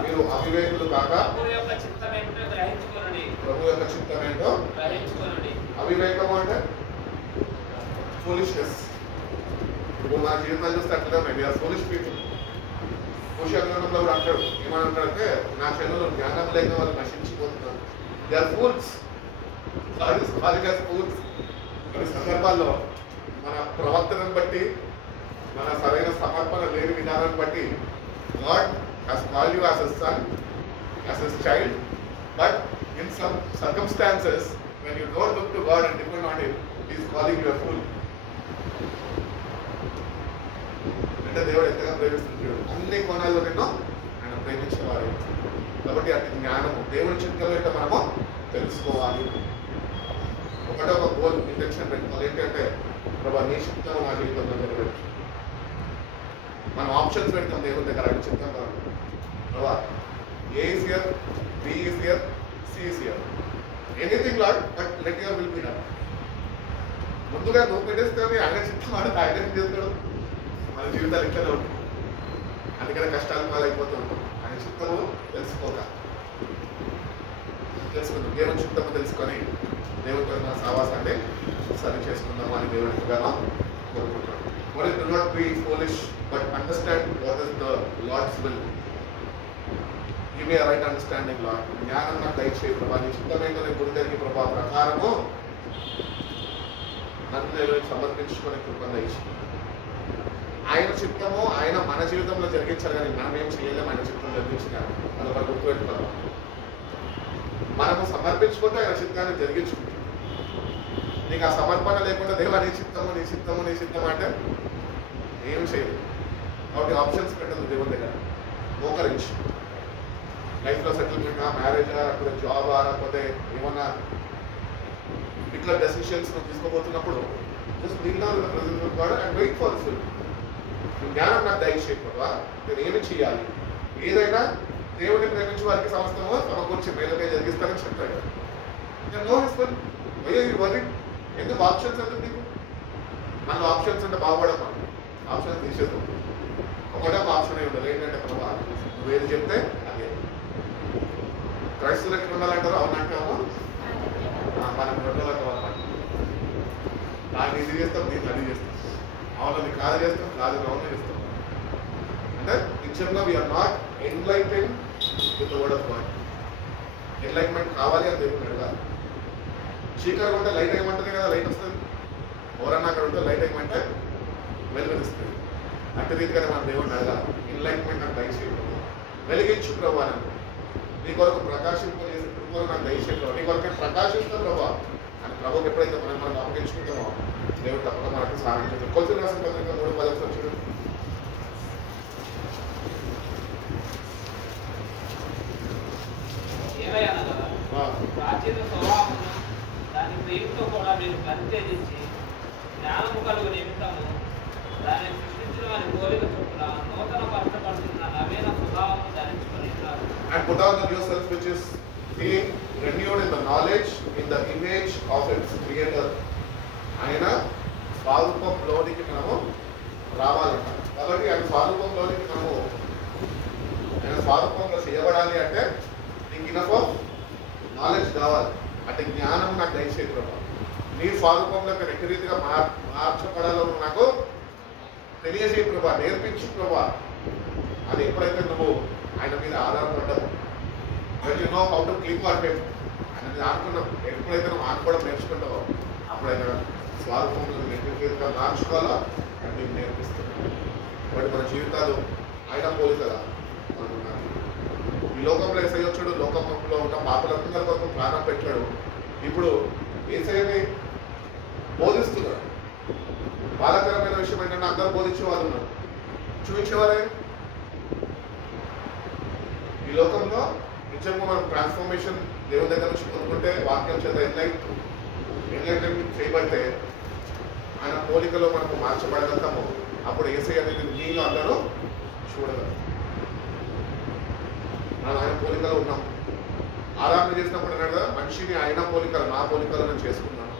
మీరు అవివేకులు కాక ప్రభు యొక్క చిత్తమేంటో అవివేకము అంటే ఫూలిష్నెస్. ఇప్పుడు మన జీవితాలు చూస్తే అట్లా వీఆర్ ఫూలిష్ పీపుల్. భూషగ్రంథంలో కూడా అంటాడు, ఏమనంటాడంటే నా జనులు జ్ఞానం లేక వాళ్ళు నశించిపోతున్నారు. They are fools. కొన్ని సందర్భాల్లో మన ప్రవర్తనను బట్టి, మన సరైన సమర్పణ లేని విధానాన్ని బట్టి God has called you as his son, as his child, but in some circumstances when you don't look to God and depend on him, he is calling you a fool. అంటే దేవుడు ఎంతగా ప్రేమిస్తున్నాడు, అన్ని కోణాల్లో నిన్ను ఆయన ప్రేమించేవాడు. కాబట్టి అటు జ్ఞానము దేవుని చిత్తంలో ఏంటో మనము తెలుసుకోవాలి. ఒకటే ఒక గోల్ ఇంటెన్షన్ పెట్టుకోవాలి. ఏంటంటే ప్రభా నీ చిత్తం నా జీవితంలో నెరవేర్చు. మనం ఆప్షన్స్ పెడతాం దేవుని దగ్గర, ఆయన చిత్తం కాదు. ప్రభా A is here, B is here, C is here, anything Lord but let your will be done. ముందుగా నువ్వు పెట్టేస్తే ఆయన చిత్తం వాడు ఆయన ఏం చేస్తాడు. మన జీవితాలు ఇట్లనే ఉంటాయి. అందుకనే కష్టాలు పాలైపోతూ ఉంటాం. ఆయన చిత్తము తెలుసుకుందాం, దేవుని చిత్తము తెలుసుకొని దేవుడితో మన సావాసాన్ని సరి చేసుకుందాం అని దేవుడి ఎంతగానో కోరుకుంటున్నాం. What is do not be foolish but understand what is the Lord's will. Give me a right understanding, Lord. జ్ఞానం నాకు దయచేయి ప్రభా, నీ చిత్తమేంటో నేను గురితెరిగి ప్రభా ప్రకారము నన్ను నేను సమర్పించుకొని కృపను దయచేయి. ఆయన చిత్తము ఆయన మన జీవితంలో జరిగించాలి, కానీ మనం ఏం చేయలేము. ఆయన చిత్తం జరిగించిన అదొక గుర్తుపెట్టుకోవాలి. మనము సమర్పించుకుంటే ఆయన చిత్తాన్ని జరిగించుకుంటాం. నీకు ఆ సమర్పణ లేకుండా దేవా నీ చిత్తము నీ చిత్తము నీ చిత్తము అంటే ఏం చేయలేదు. కాబట్టి ఆప్షన్స్ పెట్టదు దేవుని దగ్గర. మోకరించి లైఫ్లో సెటిల్మెంటా, మ్యారేజా, లేకపోతే జాబా, లేకపోతే ఏమన్నా ఇట్లా డెసిషన్స్ తీసుకోబోతున్నప్పుడు just kneel down in the presence of God and wait for this will. జ్ఞానం నాకు దయచేయకపోవా, నేను ఏమి చేయాలి. ఏదైనా దేవుడిని ప్రేమించే వారికి సమస్తము సమకూర్చి మేలుకై జరిగిస్తారని చెప్తాడు. నేను నో హిస్ విల్. వరీ ఎందుకు ఆప్షన్స్ ఎందుకు నీకు? మన ఆప్షన్స్ అంటే బాగుపడమా, ఆప్షన్స్ తీసేద్దాం. ఒకటే ఒక ఆప్షన్ ఉండదు. ఏంటంటే ప్రభా నువ్వు ఏది చెప్తే అదే. క్రైస్తవులు ఎట్లా ఉండాలంటారు? అవునంటాము మనం రెండోలకు అన్నమాట. నాకు ఇది చేస్తాం, నేను అది చేస్తాం. అవును కాదు చేస్తాం, కాదు అవును చేస్తాం. అంటే నిజంగా we are not enlighten with the word of God. Enlightenment కావాలి అని దేవుని అడగాలి. చీకటి ఉంటే లైట్ ఏమంటుంది కదా, లైట్ వస్తుంది. ఎవరన్నా అక్కడ ఉంటే లైట్ ఏమంటే వెలుగునిస్తుంది. అట్టి రీతిగానే మనం దేవుడిని అడగాలి. ఎన్లైట్మెంట్ నాకు దయచేయడం, వెలిగించు ప్రభా, నన్ను నీ కొరకు ప్రకాశింపజేసి కృపను నాకు దయచేయడం, నీ కొరకు ప్రకాశిస్తాను ప్రభా అని ప్రభుకి ఎప్పుడైతే మనం అప్పగించుకుంటామో దేవుడు తప్పక మనకు సహాయం చేస్తాం. కొలసీయులకు రాసిన పత్రిక 3:10 చూడండి. ప్రాచీన స్వభావమును దాని ప్రేమతో కూడా మీరు పరిత్యజించి జ్ఞానము కలుగు నిమిత్తము దాన్ని సృష్టించిన వారి కోరిక చొప్పున నూతన పరచబడుతున్న నవీన స్వభావము ధరించుకొని ఉన్నారు. And put on yourself which is being renewed in the knowledge in the image of its creator. ఆయన స్వరూపంలోనికి మనము రావాలంట. కాబట్టి ఆయన స్వరూపంలోనికి మనము ఆయన స్వరూపంలో చేయబడాలి అంటే నీకు ఇనఫ్ నాలెడ్జ్ కావాలి. అంటే జ్ఞానం నాకు దయచేది ప్రభావ. నీ స్వరూపంలోకి వ్యక్తిరీతిగా మార్చబడాలో నాకు తెలియజేయ ప్రభా, నేర్పించు ప్రభా. అది ఎప్పుడైతే నువ్వు ఆయన మీద ఆధారపడ్డావు, when you know how to click on him, ఆయన మీద ఆడుకున్నావు. ఎప్పుడైతే నువ్వు ఆడుకోవడం నేర్చుకుంటావో అప్పుడు ఆయన స్వరూపంలో వ్యక్తిరీతిగా మార్చుకోవాలో అని నీకు నేర్పిస్తున్నావు. కాబట్టి మన జీవితాలు ఆయన పోలికగా అనుకున్నాను. ఈ లోకంలో ఏసై వచ్చాడు, లోకంలో ఉన్న పాపలందరి కొరకు ప్రాణం పెట్టాడు. ఇప్పుడు ఏసైని బోధిస్తున్నాడు. బాధాకరమైన విషయం ఏంటంటే అందరూ బోధించే వాళ్ళు ఉన్నారు, చూపించేవారే. ఈ లోకంలో నిజంగా మనం ట్రాన్స్ఫర్మేషన్ దేవుని దగ్గర నుంచి పొందుకుంటే, వాక్యం చేత ఎన్లైట్మెంట్ చేయబడితే ఆయన పోలికలో మనకు మార్చబడగలుగుతాము. అప్పుడు ఏసై అనేది నీలో అందరూ చూడగలరు. మనం ఆయన పోలికలో ఉన్నాం. ఆరాధన చేసినప్పుడు అన్నాడు కదా, మనిషిని ఆయన పోలికలు నా పోలికలు నేను చేసుకున్నాను.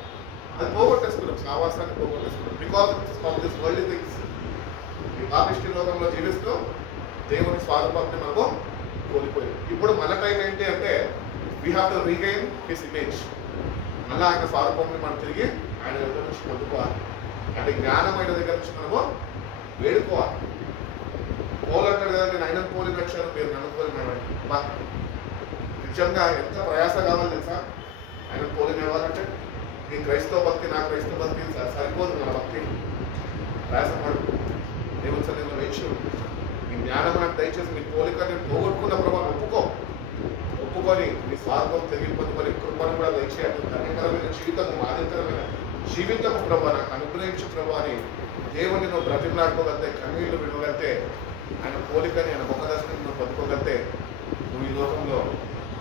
అది పోగొట్టేసుకున్నాం, సావాసాన్ని పోగొట్టేసుకున్నాం. Because of this world things. ఈ పాపిష్టి లోకంలో జీవిస్తూ దేవుని స్వరూపాన్ని మనము కోల్పోయాం. ఇప్పుడు మన టైం ఏంటి అంటే we have to regain his image. మళ్ళీ ఆయన స్వరూపాన్ని మనం తిరిగి ఆయన దగ్గర నుంచి పొందుకోవాలి. అంటే జ్ఞానమైన దగ్గర నుంచి మనము వేడుకోవాలి. పోలంటాడు కదా, నేను ఆయన పోలిన వచ్చాను, మీరు నన్ను పోలిన. నిజంగా ఎంత ప్రయాస కావాలి తెలుసా ఆయన పోలిన ఇవ్వాలంటే. నీ క్రైస్తవ భక్తి నా క్రైస్తవ భక్తి సరిపోదు. మన భక్తి ప్రయాసపడు. దేవుని సన్నిధిలో వేచి నీ జ్ఞానం నాకు దయచేసి నీ పోలిక నేను పోగొట్టుకున్న ప్రభావం ఒప్పుకొని నీ స్వార్థం తిరిగి పొందుకొని కృపను కూడా దయచేయాలి. ధన్యకరమైన జీవితము, ఆనందకరమైన జీవితము ప్రభావ నాకు అనుగ్రహించు ప్రభావ అని దేవుని నువ్వు బ్రతిమలాడుకోగలితే, కన్నీళ్లు విడవగలితే, ఆయన పోలికని ఆయన ముఖ దర్శనం నువ్వు పొందుకోగలితే నువ్వు ఈ లోకంలో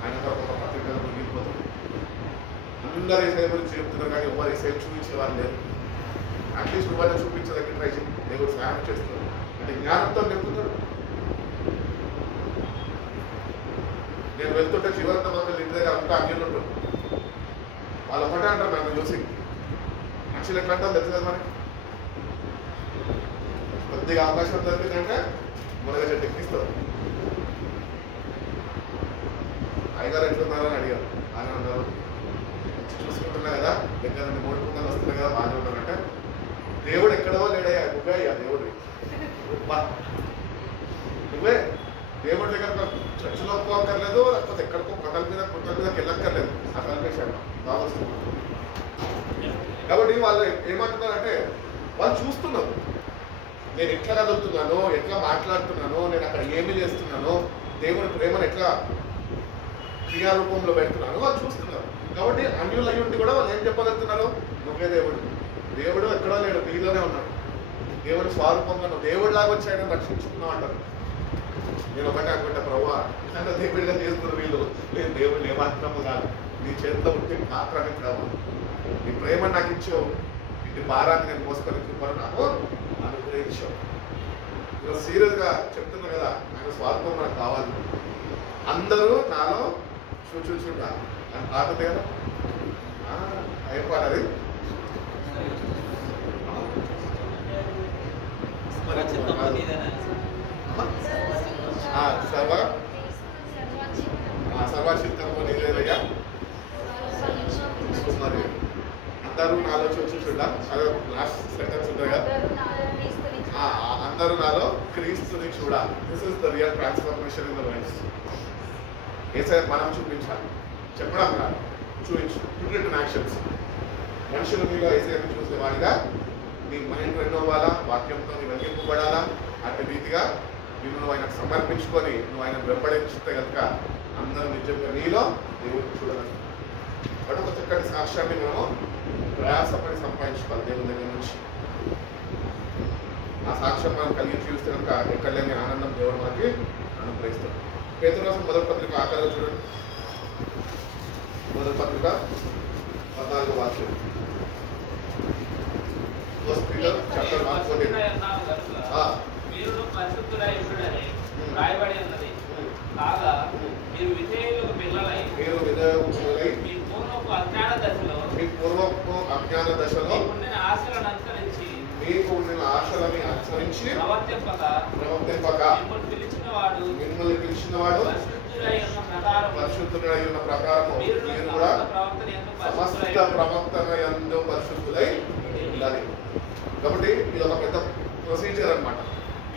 ఆయన ఒక పత్రికలు మిగిలిపోతుంది. అందరూ ఏసై గురించి చెప్తున్నారు కానీ ఎవరు ఏసై చూపించేవారు లేరు. అట్లీస్ట్ నువ్వు చూపించడానికి ట్రై చేయి. దేవుడు సహాయం చేస్తున్నాడు. అంటే జ్ఞానంతో నింపుతాడు. నేను వెళ్తుంటే చివరితో మంది ఇంటి దగ్గర అంతా అన్యులు ఉంటారు. వాళ్ళు ఒకటే అంటారు నన్ను చూసి. మనుషులు ఎట్లా అంటారు తెలుసు కదా మనకి. కొద్దిగా అవకాశం దొరికిందంటే మునగ చెట్టు ఎక్కిస్తారు. అయ్యగారు ఎట్లున్నారని అడిగారు. బాగానే ఉన్నారు, చూసుకుంటున్నా కదా, దగ్గర నుండి 3 కుండలు వస్తున్నాయి కదా, బాగానే ఉన్నారంటే దేవుడు ఎక్కడో లేడయ్యా, నువ్వే అయ్యా దేవుడు. నువ్వే దేవుడి దగ్గర చర్చలో ఒప్పుకోక్కర్లేదు, లేకపోతే ఎక్కడికో కొండల మీదకి వెళ్ళక్కర్లేదు. అట్లా అనిపించాడు బాగా వస్తుంది. కాబట్టి వాళ్ళు ఏమంటున్నారంటే వాళ్ళు చూస్తున్నారు నేను ఎట్లా కదులుతున్నాను, ఎట్లా మాట్లాడుతున్నాను, నేను అక్కడ ఏమి చేస్తున్నాను, దేవుడి ప్రేమను ఎట్లా క్రియారూపంలో పెడుతున్నాను వాళ్ళు చూస్తున్నారు. కాబట్టి అన్యులు అయ్యి ఉండి కూడా వాళ్ళు ఏం చెప్పగలుగుతున్నారు, నువ్వే దేవుడు. దేవుడు ఎక్కడో లేడు, నీలోనే ఉన్నాడు. దేవుడి స్వరూపంగా నువ్వు దేవుడిలాగా వచ్చి ఆయన రక్షించుకున్నావు అంటారు. నేను ఒకటే అనుకుంటా, ప్రభు అంటే దేవుడిగా చేస్తున్న వీళ్ళు, నేను దేవుడిని ఏమాత్రము కాదు, నీ చేతిలో ఉంటే మాత్రమే ప్రభు. నీ ప్రేమ నాకు ఇచ్చావు, ఇంటి భారాన్ని నేను మోసుకొని కృపను నాకు అనుగ్రహించావు. ఇలా సీరియస్గా చెప్తున్నా కదా, ఆయన స్వార్థం మనకు కావాలి. అందరూ నాలో చూచుంటా అని పాడుతుంది కదా, ఏం పాట అది? సర్వచిత్తము నీదేనయ్యా, మరి అందరూ నాలో చూచుంటా. అదే లాస్ట్ సెంటెన్స్ ఉంటుంది కదా, అందరూ నాలో క్రీస్తుని చూడా. This is the real transformation in the life. ఏసై మనం చూపించాలి, చెప్పడం కాదు, చూపించు. Written actions. మనుషులు మీలో ఏసైని చూసేవాడిగా నీ మైండ్ రెన్యూ అవ్వాలా, వాక్యంతో నీ వెలిగింపబడాలా. అట్టి రీతిగా నువ్వు ఆయనకు సమర్పించుకొని నువ్వు ఆయన వెంబడించితే కనుక అందరూ నిజంగా నీలో దేవుడిని చూడగలరు. బట్ ఒక చక్కటి సాక్ష్యాన్ని మనము ప్రయాసపడి సంపాదించుకోవాలి దేవుని దగ్గర నుంచి. ఆ సాక్ష్యం మనం కలిగి చూస్తే కనుక ఎక్కడ లేని ఆనందం దేవుడు మనకి అనుగ్రహిస్తాడు. పేతురు రాసిన మొదటి పత్రిక ఆఖరిగా చూడండి. మొదటి పత్రిక 14వ వాక్యం. చాప్టర్ 1:14. మీరు పరిశుద్ధులై ఉండుడని రాయబడి ఉన్నది. కాగా మీరు విధేయులకు పిల్లలై మీరు వినయములై మీ పూర్వపు అజ్ఞాన దశలో మీ పూర్వపు అజ్ఞాన దశలో మీకుండిన ఆశలను అనుసరించి మీకు ఉండిన ఆశలని అనుసరించి ప్రవర్తింపక మిమ్మల్ని పిలిచిన వాడు పరిశుద్ధుడై ఉన్న ప్రకారము మీరు కూడా సమస్త ప్రవర్తన యందు పరిశుద్ధులై ఉండాలి. కాబట్టి ఇది ఒక పెద్ద ప్రొసీజర్ అన్నమాట.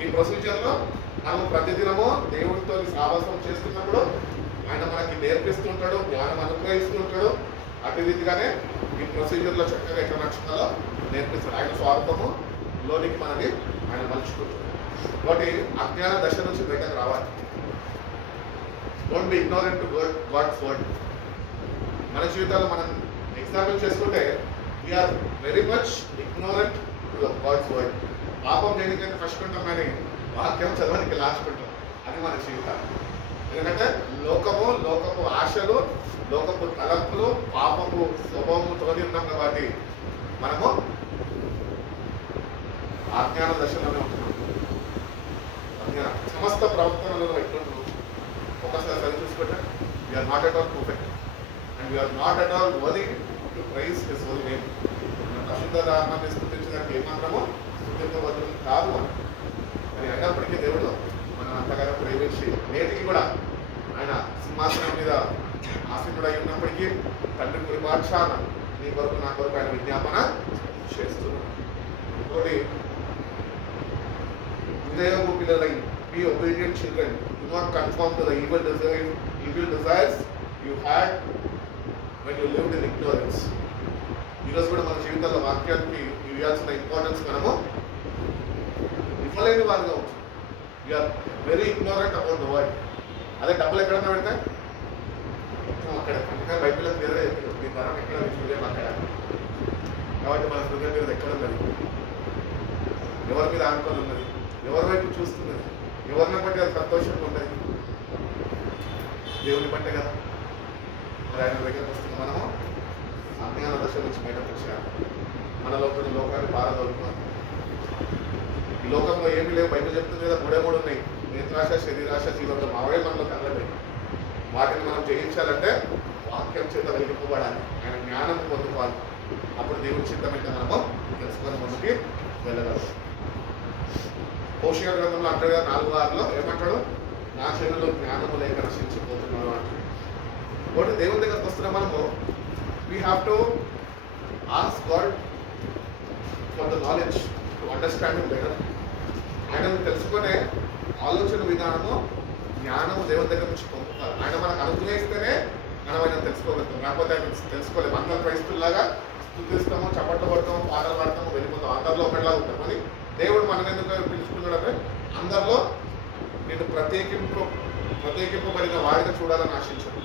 ఈ ప్రొసీజర్ లో మనం ప్రతిదినము దేవుడితో సావాసం చేస్తున్నప్పుడు ఆయన మనకి నేర్పిస్తుంటాడు, జ్ఞానం అనుగ్రహిస్తుంటాడు. అటు రీతిగానే ఈ ప్రొసీజర్ లో చక్కగా ఎట్లా నడుచుకోవాలో నేర్పిస్తాడు. ఆయన స్వార్థము లోనికి మనని ఆయన మలుచుకుంటాడు. కాబట్టి అజ్ఞాన దశ నుంచి బయటకు రావాలి. Don't be ignorant to God's word. మన జీవితాల్లో మనం ఎగ్జామిన్ చేసుకుంటే we are very much ignorant to God's word. పాపం దేనికైతే ఫస్ట్ ఉంటాం కానీ వాక్యం చదవడానికి లాస్ట్ ఉంటాం. అది మన జీవితాలు. ఎందుకంటే లోకపు ఆశలు, లోకపు తలంపులు, పాపపు స్వభావముతో ఉన్నాం కాబట్టి మనము అజ్ఞాన దశలోనే ఉంటున్నాం. సమస్త ప్రవర్తనలో ఎట్లుంటున్నాం ఒకసారి సరి చూసుకుంటే we are not at all perfect and we are not at all worthy to praise his holy name. పరిశుద్ధ నామాన్ని స్తుతించడానికి ఏమాత్రమో స్తుతించవద్దు కాదు అని. కానీ అయినప్పటికీ దేవుడు మనం అంతగానో ప్రేమించి నేటికి కూడా ఆయన సింహాసనం మీద ఆసీనుడై ఉన్నప్పటికీ తండ్రి పరిపాక్షాన నీ కొరకు నా కొరకు ఆయన విజ్ఞాపన చేస్తున్నాడు. ఇంకోటి విధేయము పిల్లలై be obedient children, do not conform to the evil desires you had when you lived in ignorance. ఈరోజు కూడా మన జీవితాల్లో వాక్యానికి ఇవ్వాల్సిన ఇంపార్టెన్స్ మనము ఇవ్వలేని వారిగా ఉంటుంది. We are very ignorant about the word. అదే డబ్బులు ఎక్కడన్నా పెడితే అక్కడ పక్కన బైబిల్లో క్లియర్గా చెప్పారు మీ ధరం ఎక్కడ చూడలేము అక్కడ. కాబట్టి మన హృదయం మీద ఎక్కడ ఉన్నది, ఎవరి మీద ఆనుకొని ఉన్నది, ఎవరి వైపు చూస్తున్నది, ఎవరిని బట్టి అది సంతోషంగా ఉన్నది, దేవుని బట్టే కదా. మరి ఆయన దగ్గరకు వస్తున్న మనము అజ్ఞాన దశ నుంచి బయటకు వచ్చాము. మనలో లోకాన్ని పారదోలుకున్నాం. ఈ లోకంలో ఏమీ లేవు. బయట చెప్తుంది కదా, మూడు ఉన్నాయి. నేత్రాశ, శరీరాశ, జీవితం అవే మనలో కనలేవు. వాటిని మనం జయించాలంటే వాక్యం చేత వెలిగింపబడాలి, ఆయన జ్ఞానం పొందుకోవాలి. అప్పుడు దేవుని చిత్తమైతే మనము తెలుసుకొని ముందుకి వెళ్ళగలం. హోషేయ గ్రంథంలో అంటాడు కదా 4:6 ఏమంటాడు, నా చెవులు జ్ఞానము లేక నశించిపోతున్నాడు అంటాడు. కాబట్టి దేవుని దగ్గరకు వస్తున్న మనము we have to ask God for the knowledge to understanding better. ఆయనను తెలుసుకునే ఆలోచన విధానము, జ్ఞానము దేవుని దగ్గర నుంచి పొందుతారు. ఆయన మనకు అనుగ్రహిస్తేనే మనం ఆయన తెలుసుకోగలుగుతాం. లేకపోతే ఆయన తెలుసుకోలేము. అందరూ క్రైస్తుల్లాగా స్థుతిస్తాము, చప్పట్లు పడతాము, పాటలు పాడతాము, వెళ్ళిపోతాం. అందరిలో ఒకటిలా ఉంటాం. అని దేవుడు మనం ఎందుకు పిలుచుకున్నాడంటే అందరిలో నేను ప్రత్యేకింపబడిన వాడిగా చూడాలని ఆశించాడు.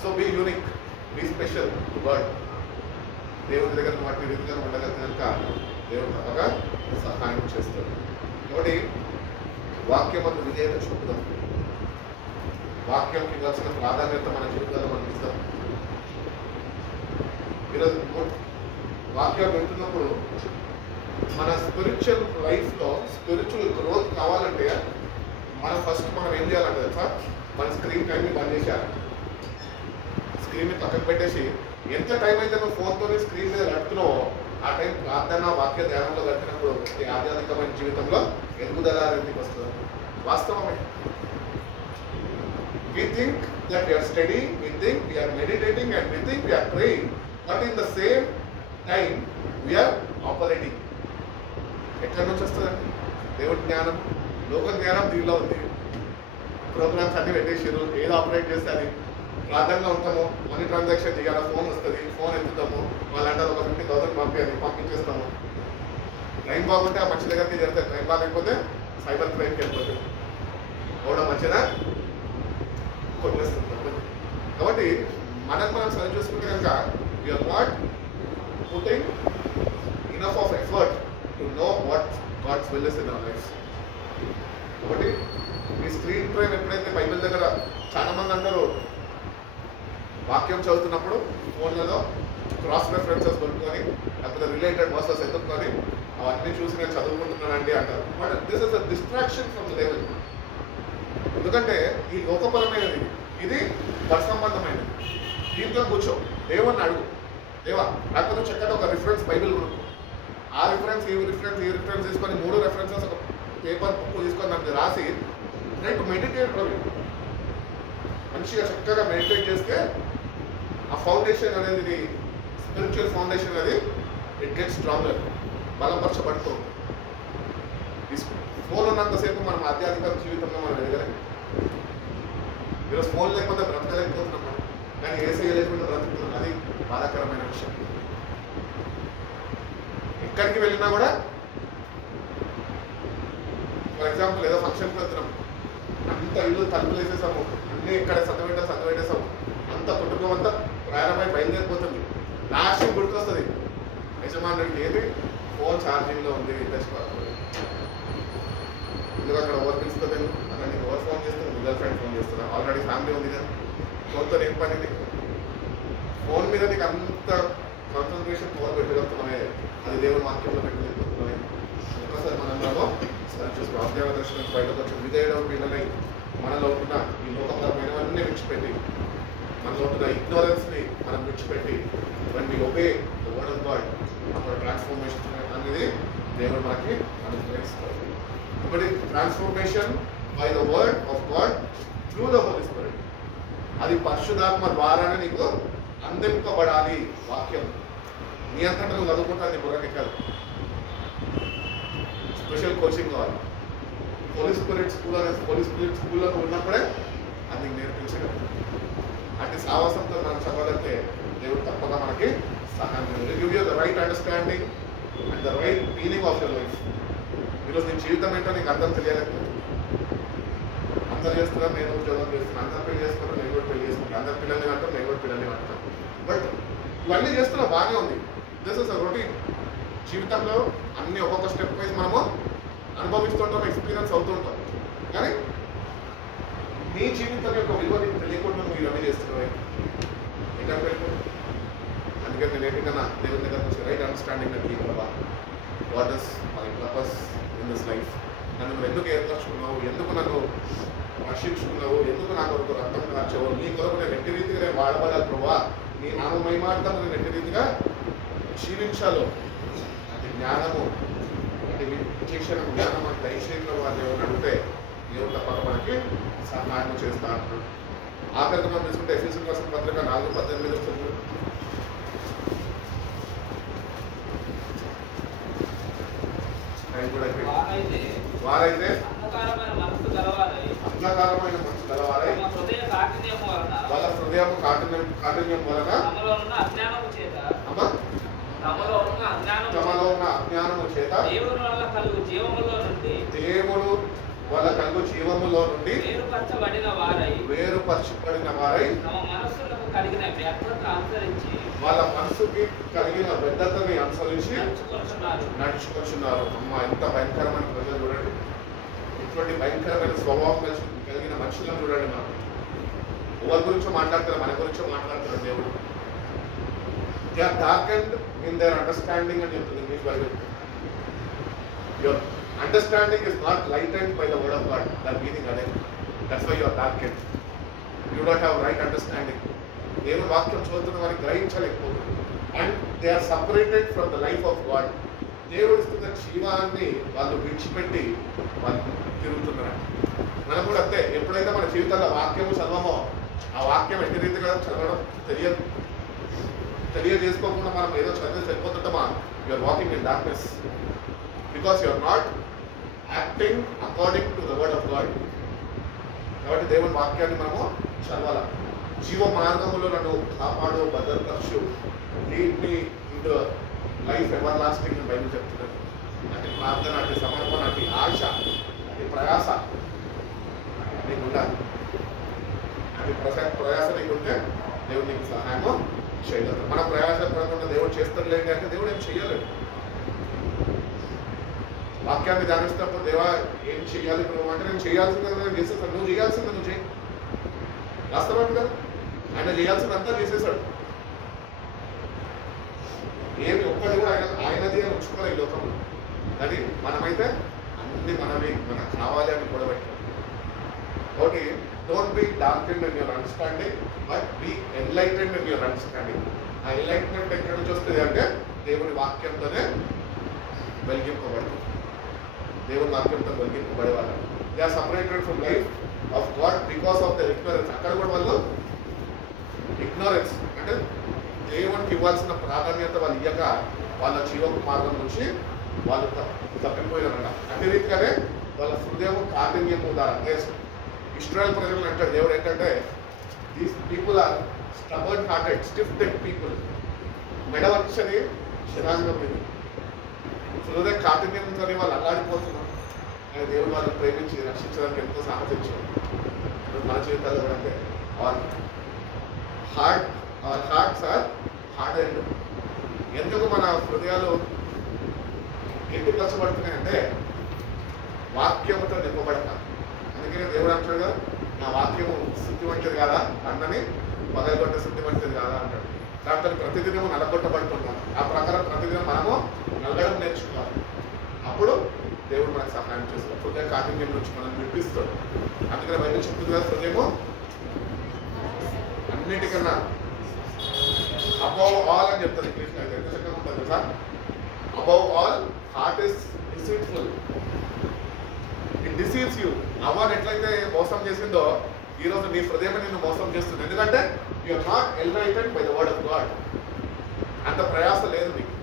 So be unique, be special to God. దేవుని దగ్గర వాటి రీతిగా ఉండగలిగినాక దేవుడు తప్పగా సహాయం చేస్తాడు. కాబట్టి వాక్యం అంత విధేయత చూపుదాం. వాక్యంకి ఇవ్వాల్సిన ప్రాధాన్యత మన జీవితాల్లో మనం ఇస్తాం. ఈరోజు వాక్యం వింటున్నప్పుడు మన స్పిరిచువల్ లైఫ్లో స్పిరిచువల్ గ్రోత్ కావాలంటే మనం ఏం చేయాలంటే తెలుసా, మన స్క్రీన్ టైంని బంద్ చేసేయాలి. స్క్రీన్ని పక్కకు పెట్టేసి ఎంత టైం అయితే నువ్వు ఫోన్తోనే స్క్రీన్ మీద గడుపుతున్నావో ఆ టైం ప్రార్థన వాక్య ధ్యానంలో గడిపినప్పుడు నీ ఆధ్యాత్మికమైన జీవితంలో ఎదుగుదల ఎందుకు వస్తుంది. వాస్తవమే. We think that we are studying, we think we are meditating, and we think we are praying, but in the same time we are operating. ఎక్కడి నుంచి వస్తుందండి దేవుడి జ్ఞానం? లోక జ్ఞానం దీనిలో ఉంది. ప్రోగ్రామ్స్ అన్ని పెట్టేసారు, ఏది ఆపరేట్ చేస్తే అది ప్రార్థనలో ఉంటాము. మనీ ట్రాన్సాక్షన్ చేయాలి, ఫోన్ వస్తుంది, ఫోన్ ఎత్తుతాము, వాళ్ళంటే ఒక 50,000 పంపించేస్తాము. టైం బాగుంటే ఆ మంచి దగ్గరికి జరుగుతాయి, టైం బాగాలేకపోతే సైబర్ క్రైమ్కి వెళ్ళిపోతుంది. కూడా మంచిదా కొట్టేస్తుంది. కాబట్టి మనం సరి చూసుకుంటే కనుక you are not putting enough of effort to know what God's will is in our life. కాబట్టి ఈ స్క్రీన్ టైం ఎప్పుడైతే బైబిల్ దగ్గర చాలా మంది అంటారు వాక్యం చదువుతున్నప్పుడు ఫోన్లలో క్రాస్ రెఫరెన్సెస్ కొనుక్కొని లేకపోతే రిలేటెడ్ వర్సెస్ ఎత్తుక్కొని అవన్నీ చూసి నేను చదువుకుంటున్నానండి అంటారు. But this is a distraction from the level. ఎందుకంటే ఈ లోకపరమైనది, ఈ ఇది సంబంధమైనది. దీంతో కూర్చో, దేవుణ్ణి అడుగు, దేవా లేకపోతే చక్కటి ఒక రిఫరెన్స్ బైబిల్ కొనుక్కో. ఆ రిఫరెన్స్ ఈ రిఫరెన్స్ తీసుకొని 3 రెఫరెన్సెస్ ఒక పేపర్ బుక్ తీసుకొని దానికి రాసి రైట్ మెడిటేట్ రవి మంచిగా చక్కగా మెడిటేట్ చేస్తే ఆ ఫౌండేషన్ అనేది స్పిరిచువల్ ఫౌండేషన్ అనేది ఇట్ గెట్ స్ట్రాంగర్, బలపరచబడుతూ తీసుకో. ఫోన్ ఉన్నంతసేపు మనం ఆధ్యాత్మిక జీవితంలో మనం ఎదగలేం. ఈరోజు ఫోన్ లేకపోతే బ్రతకలేకపోతున్నాం మనం, కానీ ఏసీ లేకుండా బ్రతుకుతున్నాం. అది బాధాకరమైన విషయం. ఎక్కడికి వెళ్ళినా కూడా ఫర్ ఎగ్జాంపుల్ ఏదో ఫంక్షన్కి వెళ్తున్నాం, అంత ఇల్లు తలుపులు వేసేసాము, అన్నీ ఇక్కడ సర్దుపెట్టేసాము, అంత కుటుంబం అంతా ప్రయాణమై బయలుదేరిపోతుంది. లాస్ట్ గుర్తొస్తుంది యజమానుడికి, ఏది ఫోన్ ఛార్జింగ్లో ఉంది, తెచ్చుకోవాలి. ఎందుకు అక్కడ ఓవర్ పిలుస్తుంది, అక్కడ నీకు ఓవర్ ఫోన్ చేస్తుంది, గర్ల్ ఫ్రెండ్ ఫోన్ చేస్తున్నా, ఆల్రెడీ ఫ్యామిలీ ఉంది కదా, ఫోన్తో ఏం పని నీకు? ఫోన్ మీద నీకు అంత కాన్సన్ట్రేషన్ ఫోన్ పెట్టగలుగుతున్నామే, అది దేవుని వాక్యంలో పెట్టగలుగుతున్నామే. ఒక్కసారి మనందరూ సరే చూసుకో. అధ్యాయ దర్శనం నుంచి బయటకు వచ్చి విధేయుడు పిల్లలై మనలో ఉన్న ఈ లోకపరమైనవన్నీ విడిచిపెట్టి, మనలో ఉన్న ఇగ్నోరెన్స్ని మనం విడిచిపెట్టి when we obey the word of God, అప్పుడు ట్రాన్స్ఫర్మేషన్ అనేది దేవుడు మనకి అనుగ్రహిస్తాడు. ఇప్పుడు transformation by the word of God through the Holy Spirit, అది పరిశుద్ధాత్మ ద్వారానే నీకు అందింపబడాలి. వాక్యం నీ అంతటా నువ్వు చదువుకుంటా నీ బుర్రకెక్కదు. స్పెషల్ కోచింగ్ కావాలి. హోలీ స్పిరిట్ స్కూల్లో ఉన్నప్పుడే అది నీకు నేర్పించగలరు. అటు సావాసంతో మనం చదవగలిగితే దేవుడు తప్పక మనకి సహాయం చేయాలి. Give you the right understanding and the right meaning of your life. ఈరోజు నీ జీవితం ఏంటో నీకు అర్థం తెలియలేకపోతే, అందరు చేస్తున్నారు, నేను ఉద్యోగం చేస్తున్నాను, అందరు పెళ్లి చేసుకుంటారు, నేను కూడా పెళ్లి చేసుకుంటాను, అందరు పిల్లల్ని అంటారు, నేను కూడా పిల్లల్ని అంటాను. బట్ ఇవన్నీ చేస్తున్నా బాగానే ఉంది. This is a routine. జీవితంలో అన్ని ఒక్కొక్క స్టెప్ వైజ్ మనము అనుభవిస్తుంటాం, ఎక్స్పీరియన్స్ అవుతుంటాం. కానీ నీ జీవితం యొక్క విలువ నీకు తెలియకుండా నువ్వు ఇవన్నీ చేస్తున్నావు, ఎక్కడ వెళ్ళిపోయి. అందుకని నేను ఏంటన్నా దేవుని దగ్గర వచ్చి రైట్ అండర్స్టాండింగ్ నాకు ఇవ్వవా, what is my purpose in this life, నన్ను నువ్వు ఎందుకు ఏర్పరచుకున్నావు, ఎందుకు నన్ను రక్షించుకున్నావు, ఎందుకు నా కొరకు రక్తం కార్చావు, నీ కొరకు నేను ఎట్టి రీతిగా వాడబడాలి ప్రభా, నీ నామమహిమార్థం నేను ఎట్టి రీతిగా జీవించాలో అది జ్ఞానము, అది విచక్షణ జ్ఞానం అంటే ఐశ్వర్యంలో వాళ్ళు ఎవరు అడిగితే దేవుడు తప్పక మనకి సహాయం చేస్తా అంటున్నాడు. ఆఖరికి మనం తీసుకుంటే ఎఫెసీయులకు రాసిన పత్రిక 4:18 వస్తుంది. వారైతే అంధకారమైన మనసు గలవారై వాళ్ళ హృదయము కాఠిన్యం వలన తమలో ఉన్న అజ్ఞానము చేత దేవుడు వల్ల కలుగు జీవములో నుండి వేరుపరచబడిన వారై తమ మనస్సులకు కలిగిన వ్యర్థత అనుసరించి వాళ్ళ మనసుకి కలిగిన వ్యర్థతని అనుసరించి నడుచుకొచ్చున్నారు. అమ్మ ఎంత భయంకరమైన ప్రజలు చూడండి, ఇటువంటి భయంకరమైన స్వభావం కలిగిన మనుషులను చూడండి. మనం ఎవరి గురించో మాట్లాడతారు, మన గురించో మాట్లాడతారు. దేవుడు they are darkened in their understanding అని చెప్తుంది English Bible. Your understanding is not lightened by the word of God. That meaning అదే. That's why your darkened. You don't have right understanding. దేవుని వాక్యం చదువుతున్న వారికి గ్రహించలేకపోతుంది. And they are separated from the life of God. దేవుడు ఇస్తున్న జీవాన్ని వాళ్ళు విడిచిపెట్టి వాళ్ళు తిరుగుతున్నారు. మనం కూడా అంతే. ఎప్పుడైతే మన జీవితంలో వాక్యము చదవమో, ఆ వాక్యం ఎట్టి రీతిగా చదవడం తెలియజేసుకోకుండా మనం ఏదో చదివి సరిపోతుంటామా, you're walking in darkness because you're not acting according to the word of God. కాబట్టి దేవుని వాక్యాన్ని మనము చదవాల. జీవ మార్గములో నన్ను కాపాడు, భద్రపరచు, lead me in the life ever lasting అని బైబిల్ చెప్తున్నారు. అటు ప్రార్థన, అటు సమర్పణ, అటు ఆశ, అటు ప్రయాస నీకు ఉండాలి. అటు ప్రయాస నీకుంటే దేవుడు నీకు సహాయము చేయగలరు. మన ప్రయాస పడకుండా దేవుడు చేస్తాడులేండి అంటే దేవుడు ఏం చెయ్యలేడు. వాక్యాన్ని ధ్యానిస్తున్నప్పుడు దేవా ఏం చెయ్యాలి ప్రభు అంటే నేను చేయాల్సింది నేను చేసేస్తాను. నువ్వు చేయాల్సింది నువ్వు చేయి. వాస్తవం కదా, ఆయన చేయాల్సిందంతా చేసేసాడు. ఏమి ఒక్కటి కూడా ఆయనది అని ఉంచుకోవాలి ఈ లోకంలో. కానీ మనమైతే అన్ని మనవి మనకు కావాలి అని కూడబెట్టాం. కాబట్టి don't be darkened in your understanding but be enlightened in your understanding. ఆ ఎన్లైట్మెంట్ ఎక్కడి నుంచి వస్తుంది అంటే దేవుని వాక్యంతోనే వెలిగింపబడుతుంది. దేవుని వాక్యంతో వెలిగింపబడేవాళ్ళు they are separated from life of God because of the ignorance. అక్కడ కూడా వాళ్ళు ఇగ్నరెన్స్ అంటే దేవునికి ఇవ్వాల్సిన ప్రాధాన్యత వాళ్ళు ఇయ్యక వాళ్ళ జీవపు మార్గం నుంచి వాళ్ళు తప్పిపోయినారట. అదే రీతిగానే వాళ్ళ హృదయం కాఠిన్యం ద్వారా ఇస్రాయల్ ప్రజలను అంటాడు దేవుడు ఏంటంటే these people are stubborn hearted stiff neck people. మెడవచ్చని శరాంగం మీద హృదయ కాఠిన్యంతో వాళ్ళు అల్లాడిపోతున్నారు. కానీ దేవుడు వాళ్ళని ప్రేమించి రక్షించడానికి ఎంతో సాహసించారు. మన జీవితాల్లో కూడా అంటే అవర్ హార్ట్స్ ఆర్ హార్డెండ్. ఎందుకు మన హృదయాలు ఎందుకు కష్టపడుతున్నాయంటే వాక్యముతో నింపబడతారు. అందుకనే దేవుడు అంటాడు కదా, నా వాక్యము శుద్ధివంటిది కాదా అన్నని పగలగొట్ట శుద్ధివంటిది కాదా అంటాడు. దాంతో ప్రతిదినము నలగొట్టబడుతున్నాం. ఆ ప్రకారం ప్రతిదినం మనము నలగడం నేర్చుకోవాలి. అప్పుడు దేవుడు మనకు సహాయం చేస్తాడు. హృదయ కాఠిన్యం నుంచి మనం విడిపిస్తాడు. అందుకని బయట చెప్తుంది కదా, హృదయము అన్నిటికన్నా అబౌవ్ ఆల్ అని చెప్తారు ఇంగ్లీష్లో. అయితే ఎంత చక్కగా ఉంటుంది కదా, above all heart is deceitful, it deceives you. అవ్వని ఎట్లయితే మోసం చేసిందో ఈరోజు నీ హృదయం నిన్ను మోసం చేస్తుంది. ఎందుకంటే you are not enlighted by the word of God. అంత ప్రయాస లేదు నీకు.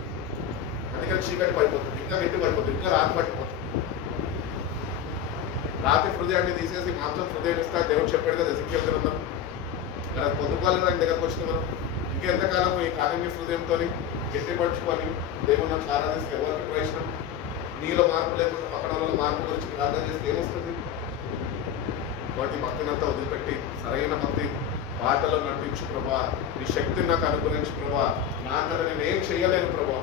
అందుకని చీకటి పడిపోతుంది, ఇంకా గట్టి పడిపోతుంది, ఇంకా రాతి పడిపోతుంది. రాతి హృదయాన్ని తీసేసి మాత్రం హృదయం ఇస్తా దేవుడు చెప్పాడు కదా ఎజెకియెల్ గ్రంథం. మరి పొద్దుపాలు ఆయన దగ్గరకు వచ్చిన మనం ఇంకెంతకాలం ఈ కారణ్య హృదయంతో గట్టిపడుచుకొని దేవుని నుంచి ఆరాధిస్తే ఎవరికి ప్రయోజనం? నీలో మార్పు లేకుండా పక్కన వాళ్ళ మార్పు గురించి ప్రార్థన చేస్తే ఏమొస్తుంది? వాటి భక్తినంతా వదిలిపెట్టి సరైన భక్తి పాటలో నడిపించు ప్రభా, నీ శక్తిని నాకు అనుగ్రహించు ప్రభా, నా అంతా నేను ఏం చేయలేను ప్రభా